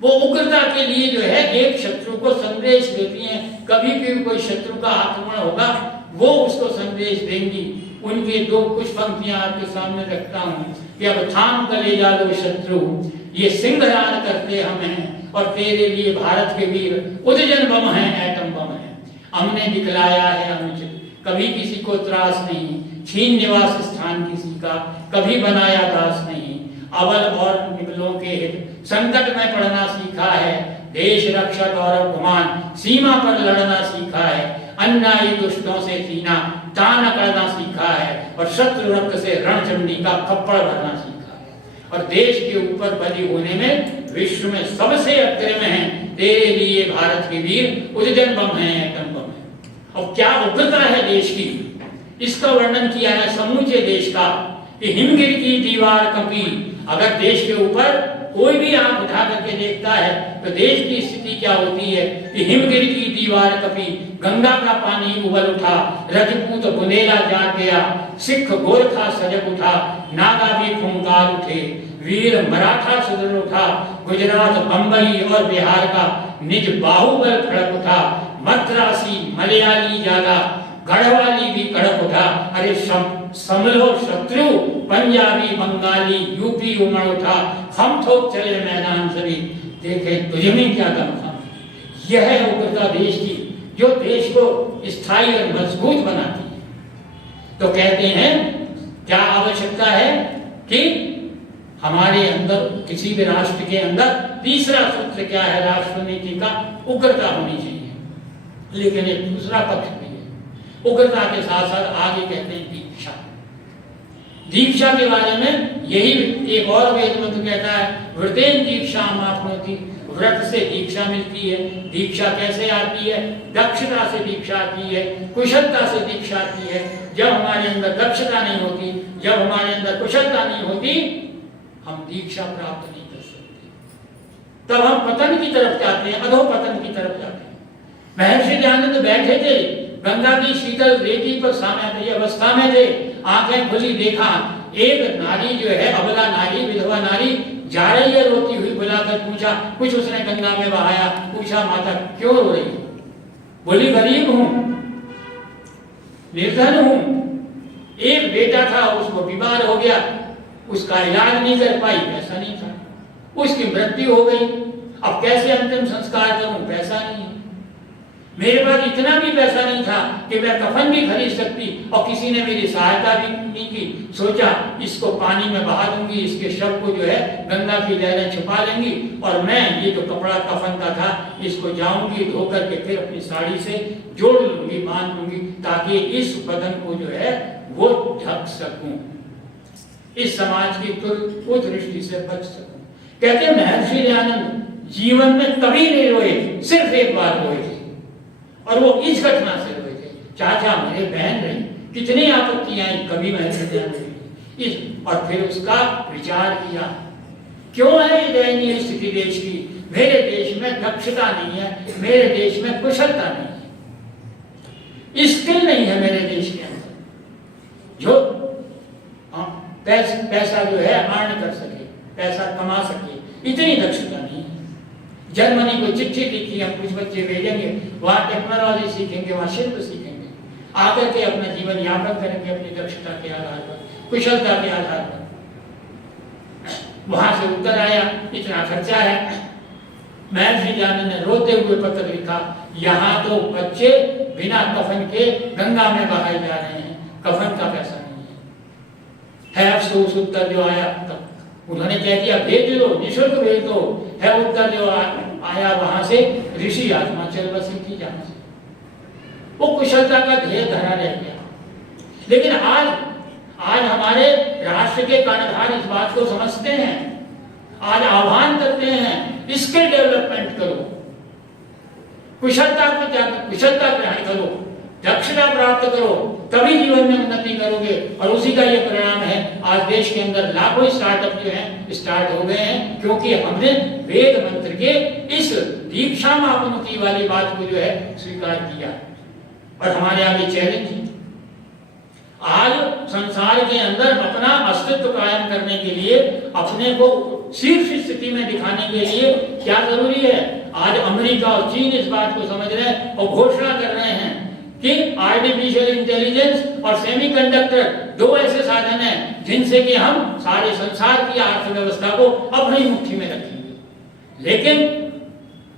वो उग्रता के लिए जो है एक शत्रु को संदेश देती हैं। कभी भी कोई शत्रु का आक्रमण होगा वो उसको संदेश देंगी। उनके दो कुछ पंक्तियां आपके सामने रखता हूं कि अब थाम कर ले जा लो शत्रु, ये सिंहराज करते हम हैं और तेरे लिए भारत के वीर उद्यजन बम है, एटम बम है। हमने दिखलाया है अनुचित, कभी किसी को त्रास नहीं, छीन निवास स्थान किसी का, कभी बनाया दास नहीं। अवल और निगलों के हित संकट में पड़ना सीखा है, देश रक्षा गौरव गुमान सीमा पर लड़ना सीखा है। अन्यायी दुष्टों से सीना तान करना सीखा है और शत्रु रक्त से रणचंडी का खप्पड़ भरना सीखा है। और देश के ऊपर बलि होने में विश्व में सबसे अग्र में है, तेरे लिए भारत के वीर उद्यजन बम है, एटम बम है। और क्या उग्रता है देश की, इसका वर्णन किया है समूचे देश का कि हिमगिर की दीवार कंपी। अगर देश के ऊपर कोई भी आंख उठा करके देखता है तो देश की स्थिति क्या होती है कि हिमगिर की दीवार कपी, गंगा का पानी उबल उठा, रजपूत बुंदेला जाग गया, सिख गोरखा सजग उठा, नागा भी फुंकार उठे, वीर मराठा सुदृढ़ उठा, गुजरात बंबई और बिहार का निज बाहुबल खड़क उठा, मद्रासी मलयाली जागा, गढ़वाली भी कड़क उठा। अरे समलो शत्रु, पंजाबी बंगाली यूपी उमड़ उठा, हम ठोक चले मैदान सभी, देखे तुझ में क्या दम था। यह है उग्रता देश की, जो देश को स्थायी और मजबूत बनाती है। तो कहते हैं क्या आवश्यकता है कि हमारे अंदर, किसी भी राष्ट्र के अंदर तीसरा सूत्र क्या है राष्ट्र नीति का? उग्रता होनी चाहिए। लेकिन एक दूसरा पक्ष भी है उग्रता के साथ साथ। आगे कहते हैं दीक्षा। दीक्षा के बारे में यही एक और वेद मंत्र कहता है, व्रतेन दीक्षा मापनोति, व्रत से दीक्षा मिलती है। दीक्षा कैसे आती है? दक्षता से दीक्षा आती है, कुशलता से दीक्षा आती है। जब हमारे अंदर दक्षता नहीं होती, जब हमारे अंदर कुशलता नहीं होती, हम दीक्षा प्राप्त नहीं कर सकते। तब हम पतन की तरफ जाते हैं, अधोपतन की तरफ जाते हैं। महर्षि दयानंद बैठे थे गंगा की शीतल रेती पर, सामर्थ्य अवस्था में थे, आंखें खुली, देखा एक नारी जो है, अबला नारी, विधवा नारी जा रही है रोती हुई। बुलाकर पूछा, कुछ उसने गंगा में बहाया। पूछा, माता क्यों रो रही? बोली, गरीब हूं। निर्धन हूं, एक बेटा था उसको बीमार हो गया, उसका इलाज नहीं कर पाई, पैसा नहीं था, उसकी मृत्यु हो गई, अब कैसे अंतिम संस्कार करूं, पैसा नहीं है। मेरे पास इतना भी पैसा नहीं था कि मैं कफन भी खरीद सकती, और किसी ने मेरी सहायता भी नहीं की। सोचा इसको पानी में बहा दूंगी, इसके शव को जो है गंगा की लहरें छुपा लेंगी, और मैं ये जो कपड़ा कफन का था इसको जाऊंगी धो करके फिर अपनी साड़ी से जोड़ लूंगी, बांध लूंगी, ताकि इस बदन को जो है वो ढक सकूं, इस समाज की कुदृष्टि से बच सकूं। कहते हैं महर्षि दयानंद जीवन में कभी नहीं रोए, सिर्फ एक बार रोए थे, और वो इस घटना से रोए थे। चाचा मेरे बहन रही, कितनी आपत्तियां आई, कभी महर्षि दयानंद इस, और फिर उसका विचार किया, क्यों है ये दयनीय स्थिति देश की, मेरे देश में दक्षता नहीं है, मेरे देश में कुशलता नहीं है, स्किल नहीं है मेरे देश के अंदर जो पैसा जो है अर्न कर सके, पैसा कमा सके, इतनी दक्षता नहीं है। जर्मनी को चिट्ठी लिखी, हम कुछ बच्चे भेजेंगे, वहां टेक्नोलॉजी सीखेंगे, वहां शिल्प सीखेंगे, आकर के अपना जीवन यापन करेंगे अपनी दक्षता के आधार पर, कुशलता के आधार पर। वहां से उत्तर आया इतना खर्चा है। महर्षि दयानंद ने रोते हुए पत्र लिखा, यहाँ तो बच्चे बिना कफन के गंगा में बहाए जा रहे हैं, कफन का पैसा नहीं है। अफसोस उत्तर जो आया, तब उन्होंने क्या किया, भेज दो, निःशुल्क भेज दो। है उत्तर जो आया वहां से, ऋषि आत्मा चल बसी की जहां से, वो कुशलता का ध्येय धरा रह गया। लेकिन आज हमारे राष्ट्र के कर्णधार इस बात को समझते हैं, आज आह्वान करते हैं स्किल डेवलपमेंट करो, कुशलता ग्रहण करो, दक्षता प्राप्त करो, तभी जीवन में उन्नति करोगे। और उसी का ये परिणाम है, आज देश के अंदर लाखों स्टार्टअप जो हैं स्टार्ट हो गए हैं, क्योंकि हमने वेद मंत्र के इस दीक्षा मापनुति वाली बात को जो है स्वीकार किया। और हमारे आगे चैलेंज है, आज संसार के अंदर अपना अस्तित्व कायम करने के लिए, अपने को शीर्ष स्थिति में दिखाने के लिए क्या जरूरी है। आज अमेरिका और चीन इस बात को समझ रहे हैं और घोषणा कर रहे हैं कि आर्टिफिशियल इंटेलिजेंस और सेमीकंडक्टर दो ऐसे साधन हैं जिनसे कि हम सारे संसार की अर्थव्यवस्था को अपनी मुट्ठी में रखेंगे। लेकिन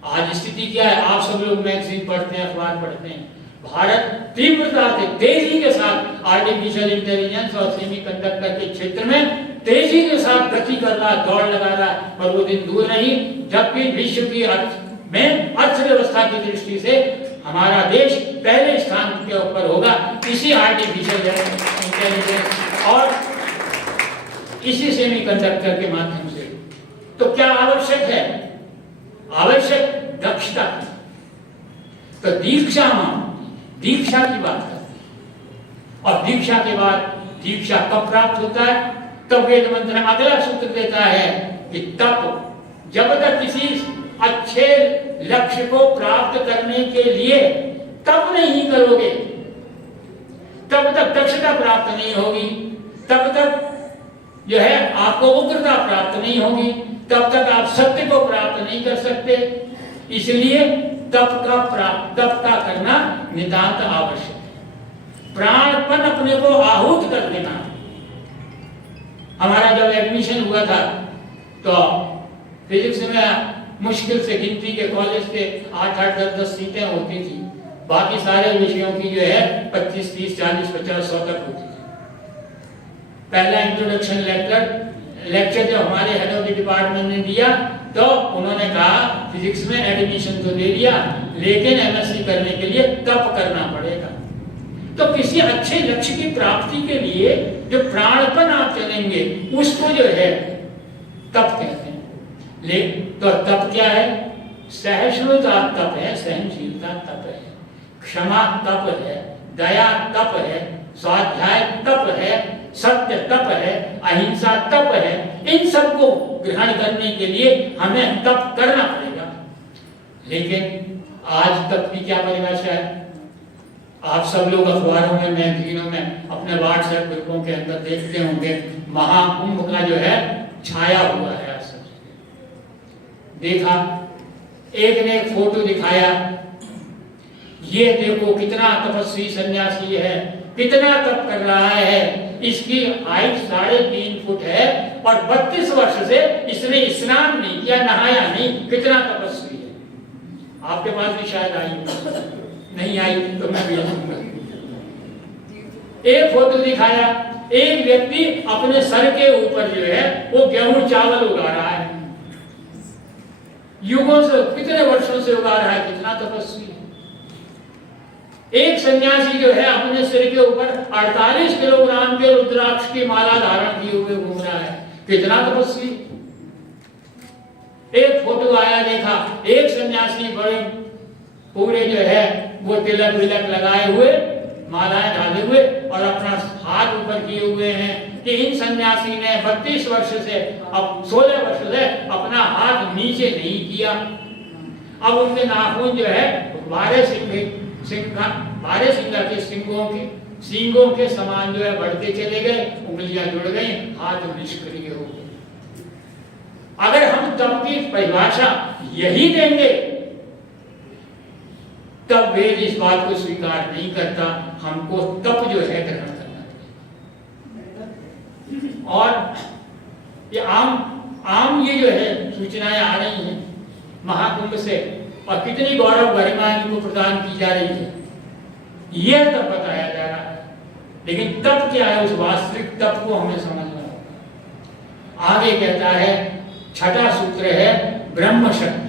आज स्थिति क्या है, आप सब लोग मैगजीन पढ़ते हैं, अखबार पढ़ते हैं, भारत तीव्रता से तेजी के साथ आर्टिफिशियल इंटेलिजेंस और सेमीकंडक्टर के क्षेत्र में तेजी के साथ गति कर रहा, दौड़ लगा रहा, और वो दिन दूर नहीं जबकि विश्व की अर्थव्यवस्था की दृष्टि से हमारा देश पहले स्थान के ऊपर होगा, इसी आर्टिफिशियल इंटेलिजेंस और इसी सेमीकंडक्टर के माध्यम से। तो क्या आवश्यक है, आवश्यक दक्षता। तो दीक्षा की बात करते हैं, और दीक्षा के बाद दीक्षा कब प्राप्त होता है, तब वेद मंत्र अगला सूत्र देता है कि तप, जब तक किसी अच्छे लक्ष्य को प्राप्त करने के लिए तब नहीं करोगे, तब तक दक्षता प्राप्त नहीं होगी, तब तक जो है आपको उग्रता प्राप्त नहीं होगी, तब तक आप सत्य को प्राप्त नहीं कर सकते। इसलिए तप का करना नितांत आवश्यक है। प्राणपण अपने को आहूत कर देना। हमारा जब एडमिशन हुआ था तो फिजिक्स में मुश्किल से गिनती के कॉलेज के 8-8, 10-10 सीटें होती थी, बाकी सारे विषयों की जो है 25, 30, 40, 50, 100 तक होती थी। पहला इंट्रोडक्शन लेक्चर जो हमारे हेड ऑफ द डिपार्टमेंट ने दिया, तो उन्होंने कहा फिजिक्स में एडमिशन तो दे दिया, लेकिन एमएससी करने के लिए तप करना पड़ेगा। तो किसी अच्छे लक्ष्य की प्राप्ति के लिए जो प्राणपण आप चलेंगे उसको जो है तप कहते हैं। तो तप क्या है, सहिष्णुता तप है, सहनशीलता तप है, क्षमा तप है, दया तप है, स्वाध्याय तप है, सत्य तप है, अहिंसा तप है। इन सबको ग्रहण करने के लिए हमें तप करना पड़ेगा। लेकिन आज तप की क्या परिभाषा है, आप सब लोग अखबारों में, मैगजीनों में, अपने व्हाट्सएप ग्रुपों के अंदर देखते होंगे, महाकुंभ का जो है छाया हुआ है। देखा, एक ने एक फोटो दिखाया, ये देखो कितना तपस्वी सन्यासी है, कितना तप कर रहा है। इसकी हाइट 3.5 फुट है और 32 वर्ष से इसने स्नान नहीं किया, नहाया नहीं। कितना तपस्वी है। आपके पास भी शायद आई नहीं आई तो मैं भी आऊंगा। एक फोटो दिखाया, एक व्यक्ति अपने सर के ऊपर जो है वो गेहूं चावल उगा रहा है, युगों से, कितने वर्षों से उगा रहा है। कितना तपस्वी है। एक सन्यासी जो है अपने सिर के ऊपर 48 किलोग्राम के रुद्राक्ष की माला धारण किए हुए घूम रहा है। कितना तपस्वी। एक फोटो आया, देखा एक सन्यासी बड़े पूरे जो है वो तिलक विलक लगाए हुए, मालाएं डाले हुए और अपना हाथ ऊपर किए हुए हैं कि इन सन्यासी ने 32 वर्ष से, अब 16 वर्ष से अपना हाथ नीचे नहीं किया। अब उनके नाखून जो है 12 सिंगा के सींगों के समान जो है बढ़ते चले गए, उंगलियां जुड़ गई, हाथ निष्क्रिय हो गए। अगर हम तप की परिभाषा यही देंगे तब वेद इस बात को स्वीकार नहीं करता। हमको तप जो है ग्रहण करना चाहिए। और ये आम ये जो है सूचनाएं आ रही हैं महाकुंभ से, और कितनी गौरव गरिमा इनको प्रदान की जा रही है, यह तप बताया जा रहा है। लेकिन तप क्या है, उस वास्तविक तप को हमें समझना होगा। आगे कहता है, छठा सूत्र है ब्रह्म शक्ति।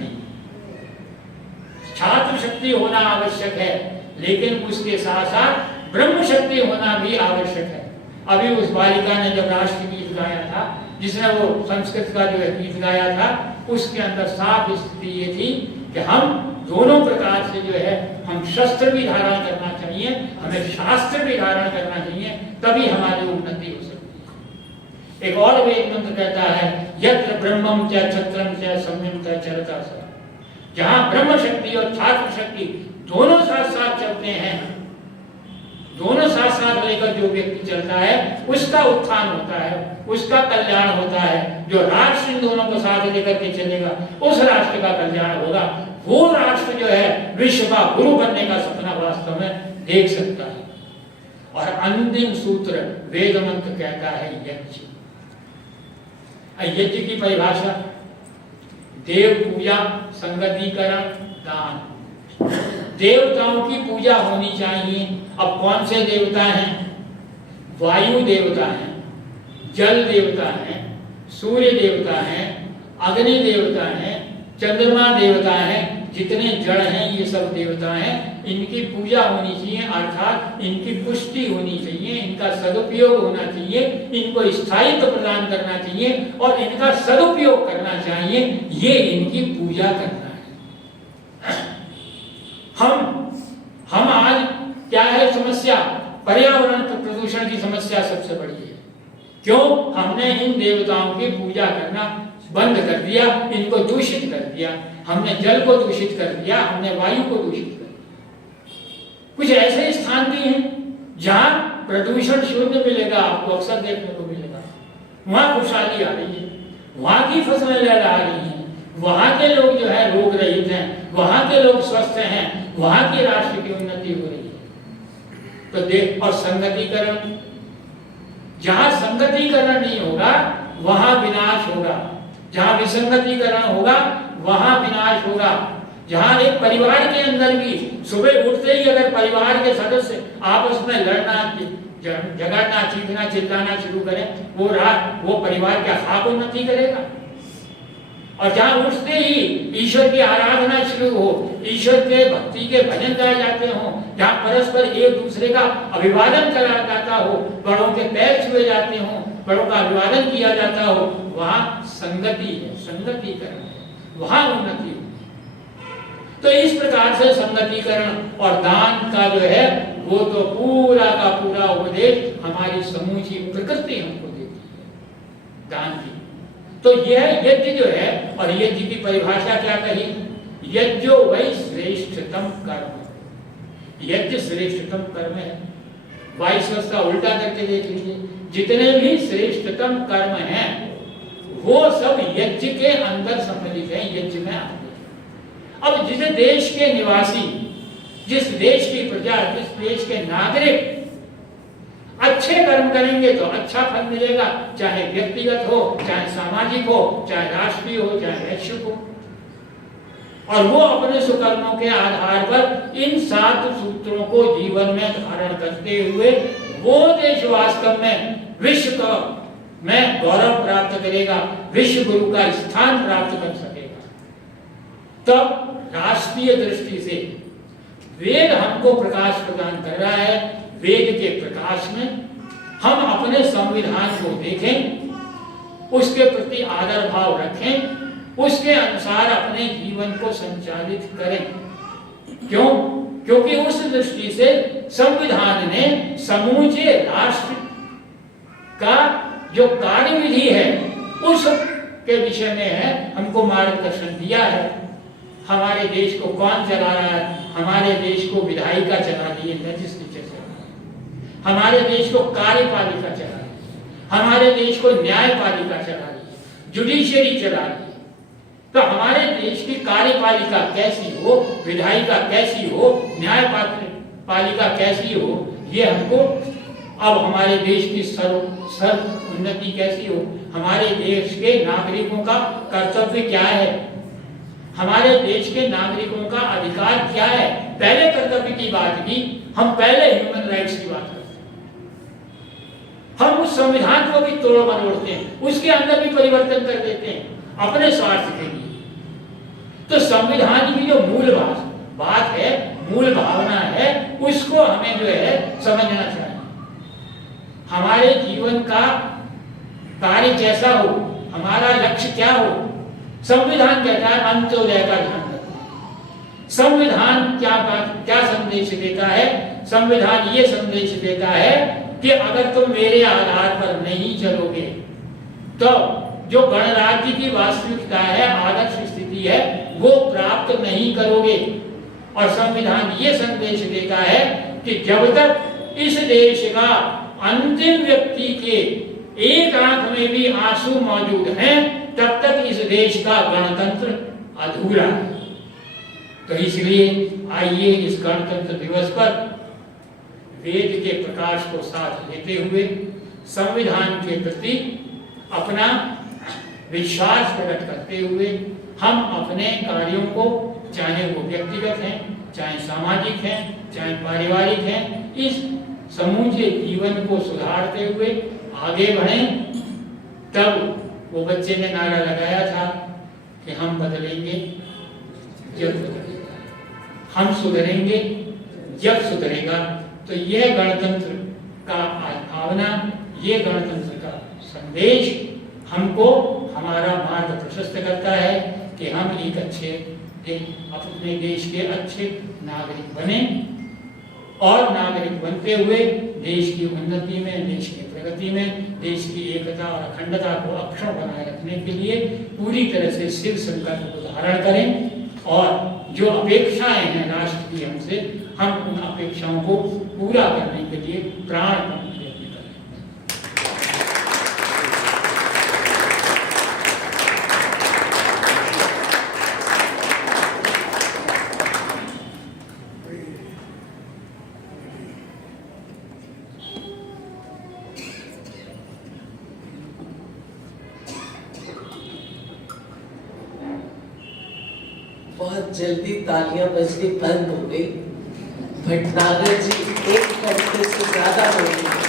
छात्र शक्ति होना आवश्यक है, लेकिन उसके साथ साथ ब्रह्म शक्ति होना भी आवश्यक है। अभी उस बालिका ने जब राष्ट्रगीत गाया था, जिसने वो संस्कृत का जो है गीत गाया था, उसके अंदर साफ स्थिति ये थी कि हम दोनों प्रकार से जो है, हम शस्त्र भी धारण करना चाहिए, हमें शास्त्र भी धारण करना चाहिए, तभी हमारी उन्नति हो सकती है। एक और वेद मंत्र कहता है, यत्र ब्रह्मम च छत्रम च सम्यम च चरता स। जहां ब्रह्म शक्ति और छात्र शक्ति दोनों साथ साथ चलते हैं, दोनों साथ साथ लेकर जो व्यक्ति चलता है उसका उत्थान होता है, उसका कल्याण होता है। जो राष्ट्र इन दोनों को साथ लेकर के चलेगा उस राष्ट्र का कल्याण होगा। वो राष्ट्र जो है विश्व का गुरु बनने का सपना वास्तव में देख सकता है। और अंतिम सूत्र वेद मंत्र कहता है यज्ञ। यज्ञ की परिभाषा, देव पूजा, संगतिकरण, दान। देवताओं की पूजा होनी चाहिए। अब कौन से देवता हैं? वायु देवता हैं, जल देवता हैं, सूर्य देवता हैं, अग्नि देवता हैं, चंद्रमा देवता हैं, जितने जड़ हैं ये सब देवता हैं। इनकी पूजा होनी चाहिए, अर्थात इनकी पुष्टि होनी चाहिए, इनका सदुपयोग होना चाहिए, इनको स्थायित्व प्रदान करना चाहिए और इनका सदुपयोग करना चाहिए। ये इनकी पूजा करना है। हम आज क्या है समस्या? पर्यावरण प्रदूषण की समस्या सबसे बड़ी है। क्यों? हमने इन देवताओं की पूजा करना बंद कर दिया, इनको दूषित कर दिया। हमने जल को दूषित कर दिया, हमने वायु को दूषित कर दिया। कुछ ऐसे स्थान भी हैं जहां प्रदूषण शून्य मिलेगा, आपको अक्सर देखने को मिलेगा। वहां खुशहाली आ रही है, वहां की फसलें लहरा रही हैं, वहां के लोग जो है रोग रहित हैं, वहां के लोग स्वस्थ हैं, वहां के राष्ट्र की उन्नति हो रही है। तो देख, और संगतिकरण, जहां संगतिकरण नहीं होगा वहां विनाश होगा, जहां विसंगतिकरण होगा वहां विनाश होगा। जहां एक परिवार के अंदर भी सुबह उठते ही अगर परिवार के सदस्य आपस में लड़ना, झगड़ना, चीखना, चिल्लाना शुरू करें, वो परिवार क्या खाक उन्नति करेगा? और जहां उठते ही ईश्वर की आराधना शुरू हो, ईश्वर के भक्ति के भजन गाए जाते हो, जहां परस्पर एक दूसरे का अभिवादन करा जाता हो, बड़ों के पैर छुए जाते हो, बड़ों का अभिवादन किया जाता हो, वहां संगति है, संगतिकरण है, वहां उन्नति हो। तो इस प्रकार से संगतिकरण और दान का जो है वो तो पूरा का पूरा उपदेश हमारी समूची प्रकृति हमको देती है दान की। तो यह यज्ञ जो है, और यज्ञ की परिभाषा क्या कही? यज्ञो वही श्रेष्ठतम कर्म। यज्ञ श्रेष्ठतम कर्म है। 22 वर्ष का उल्टा करके देख लीजिए, जितने भी श्रेष्ठतम कर्म हैं वो सब यज्ञ के अंदर सम्मिलित हैं, यज्ञ में आते हैं। अब जिस देश के निवासी, जिस देश की प्रजा, जिस देश के नागरिक अच्छे कर्म करेंगे तो अच्छा फल मिलेगा, चाहे व्यक्तिगत हो, चाहे सामाजिक हो, चाहे राष्ट्रीय हो, चाहे वैश्विक हो। और वो अपने सुकर्मों के आधार पर इन 7 सूत्रों को जीवन में धारण करते हुए वो देश वास्तव में विश्व में गौरव प्राप्त करेगा, विश्व गुरु का स्थान प्राप्त कर सकेगा। तब राष्ट्रीय दृष्टि से वेद हमको प्रकाश प्रदान कर रहा है। वेद के प्रकाश में हम अपने संविधान को देखें, उसके प्रति आदर भाव रखें, उसके अनुसार अपने जीवन को संचालित करें। क्यों? क्योंकि उस दृष्टि से संविधान ने समूचे राष्ट्र का जो कार्यविधि है उस के विषय में है हमको मार्गदर्शन दिया है। हमारे देश को कौन चला रहा है? हमारे देश को विधायिका चला रही है, लेजिस्लेचर चला रही है। हमारे देश को कार्यपालिका चला रही है, हमारे देश को न्यायपालिका चला रही है, जुडिशियरी चला रही है। तो हमारे देश की कार्यपालिका कैसी हो, विधायिका कैसी हो, न्यायपालिका कैसी हो, ये हमको अब हमारे देश की सर्व उन्नति कैसी हो, हमारे देश के नागरिकों का कर्तव्य क्या है, हमारे देश के नागरिकों का अधिकार क्या है। पहले कर्तव्य की बात की, हम पहले ह्यूमन राइट्स की बात करते हैं। हम उस संविधान को भी तोड़ मरोड़ते हैं, उसके अंदर भी परिवर्तन कर देते हैं अपने स्वार्थ के लिए। तो संविधान की जो मूल बात है, मूल भावना है, उसको हमें जो है समझना चाहिए। हमारे जीवन का कार्य कैसा हो, हमारा लक्ष्य क्या हो, संविधान कहता है अंत्योदय का ध्यान रखना। संविधान क्या संदेश देता है? संविधान ये संदेश देता है कि अगर तुम मेरे आधार पर नहीं चलोगे तो जो गणराज्य की वास्तविकता है, आदर्श स्थिति है, वो प्राप्त नहीं करोगे। और संविधान ये संदेश देता है कि जब तक इस देश का अंतिम व्यक्ति के एक आंख में भी आंसू मौजूद हैं, तब तक इस देश का गणतंत्र अधूरा है। तो इसलिए आइए इस गणतंत्र दिवस पर वेद के प्रकाश को साथ लेते हुए संविधान के प्रति अपना विश्वास प्रकट करते हुए हम अपने कार्यों को, चाहे वो व्यक्तिगत हैं, चाहे सामाजिक हैं, चाहे पारिवारिक हैं, इस समूचे जीवन को सुधारते हुए आगे बढ़ें। तब वो बच्चे ने नारा लगाया था कि हम बदलेंगे जब बदलेगा, हम सुधरेंगे जब सुधरेगा। तो यह गणतंत्र का भावना, ये गणतंत्र का संदेश हमको हमारा मार्ग प्रशस्त करता है कि हम एक अच्छे अपने देश के अच्छे नागरिक बने और नागरिक बनते हुए देश की उन्नति में, देश की प्रगति में, देश की एकता और अखंडता को अक्षुण्ण बनाए रखने के लिए पूरी तरह से शिव संकल्प को धारण करें और जो अपेक्षाएं हैं राष्ट्र की हमसे, हम उन अपेक्षाओं को पूरा करने के लिए प्राण करें। बहुत जल्दी तालियां बजनी बंद हो गई। भटनागर जी 1 घंटे से ज्यादा हो गई।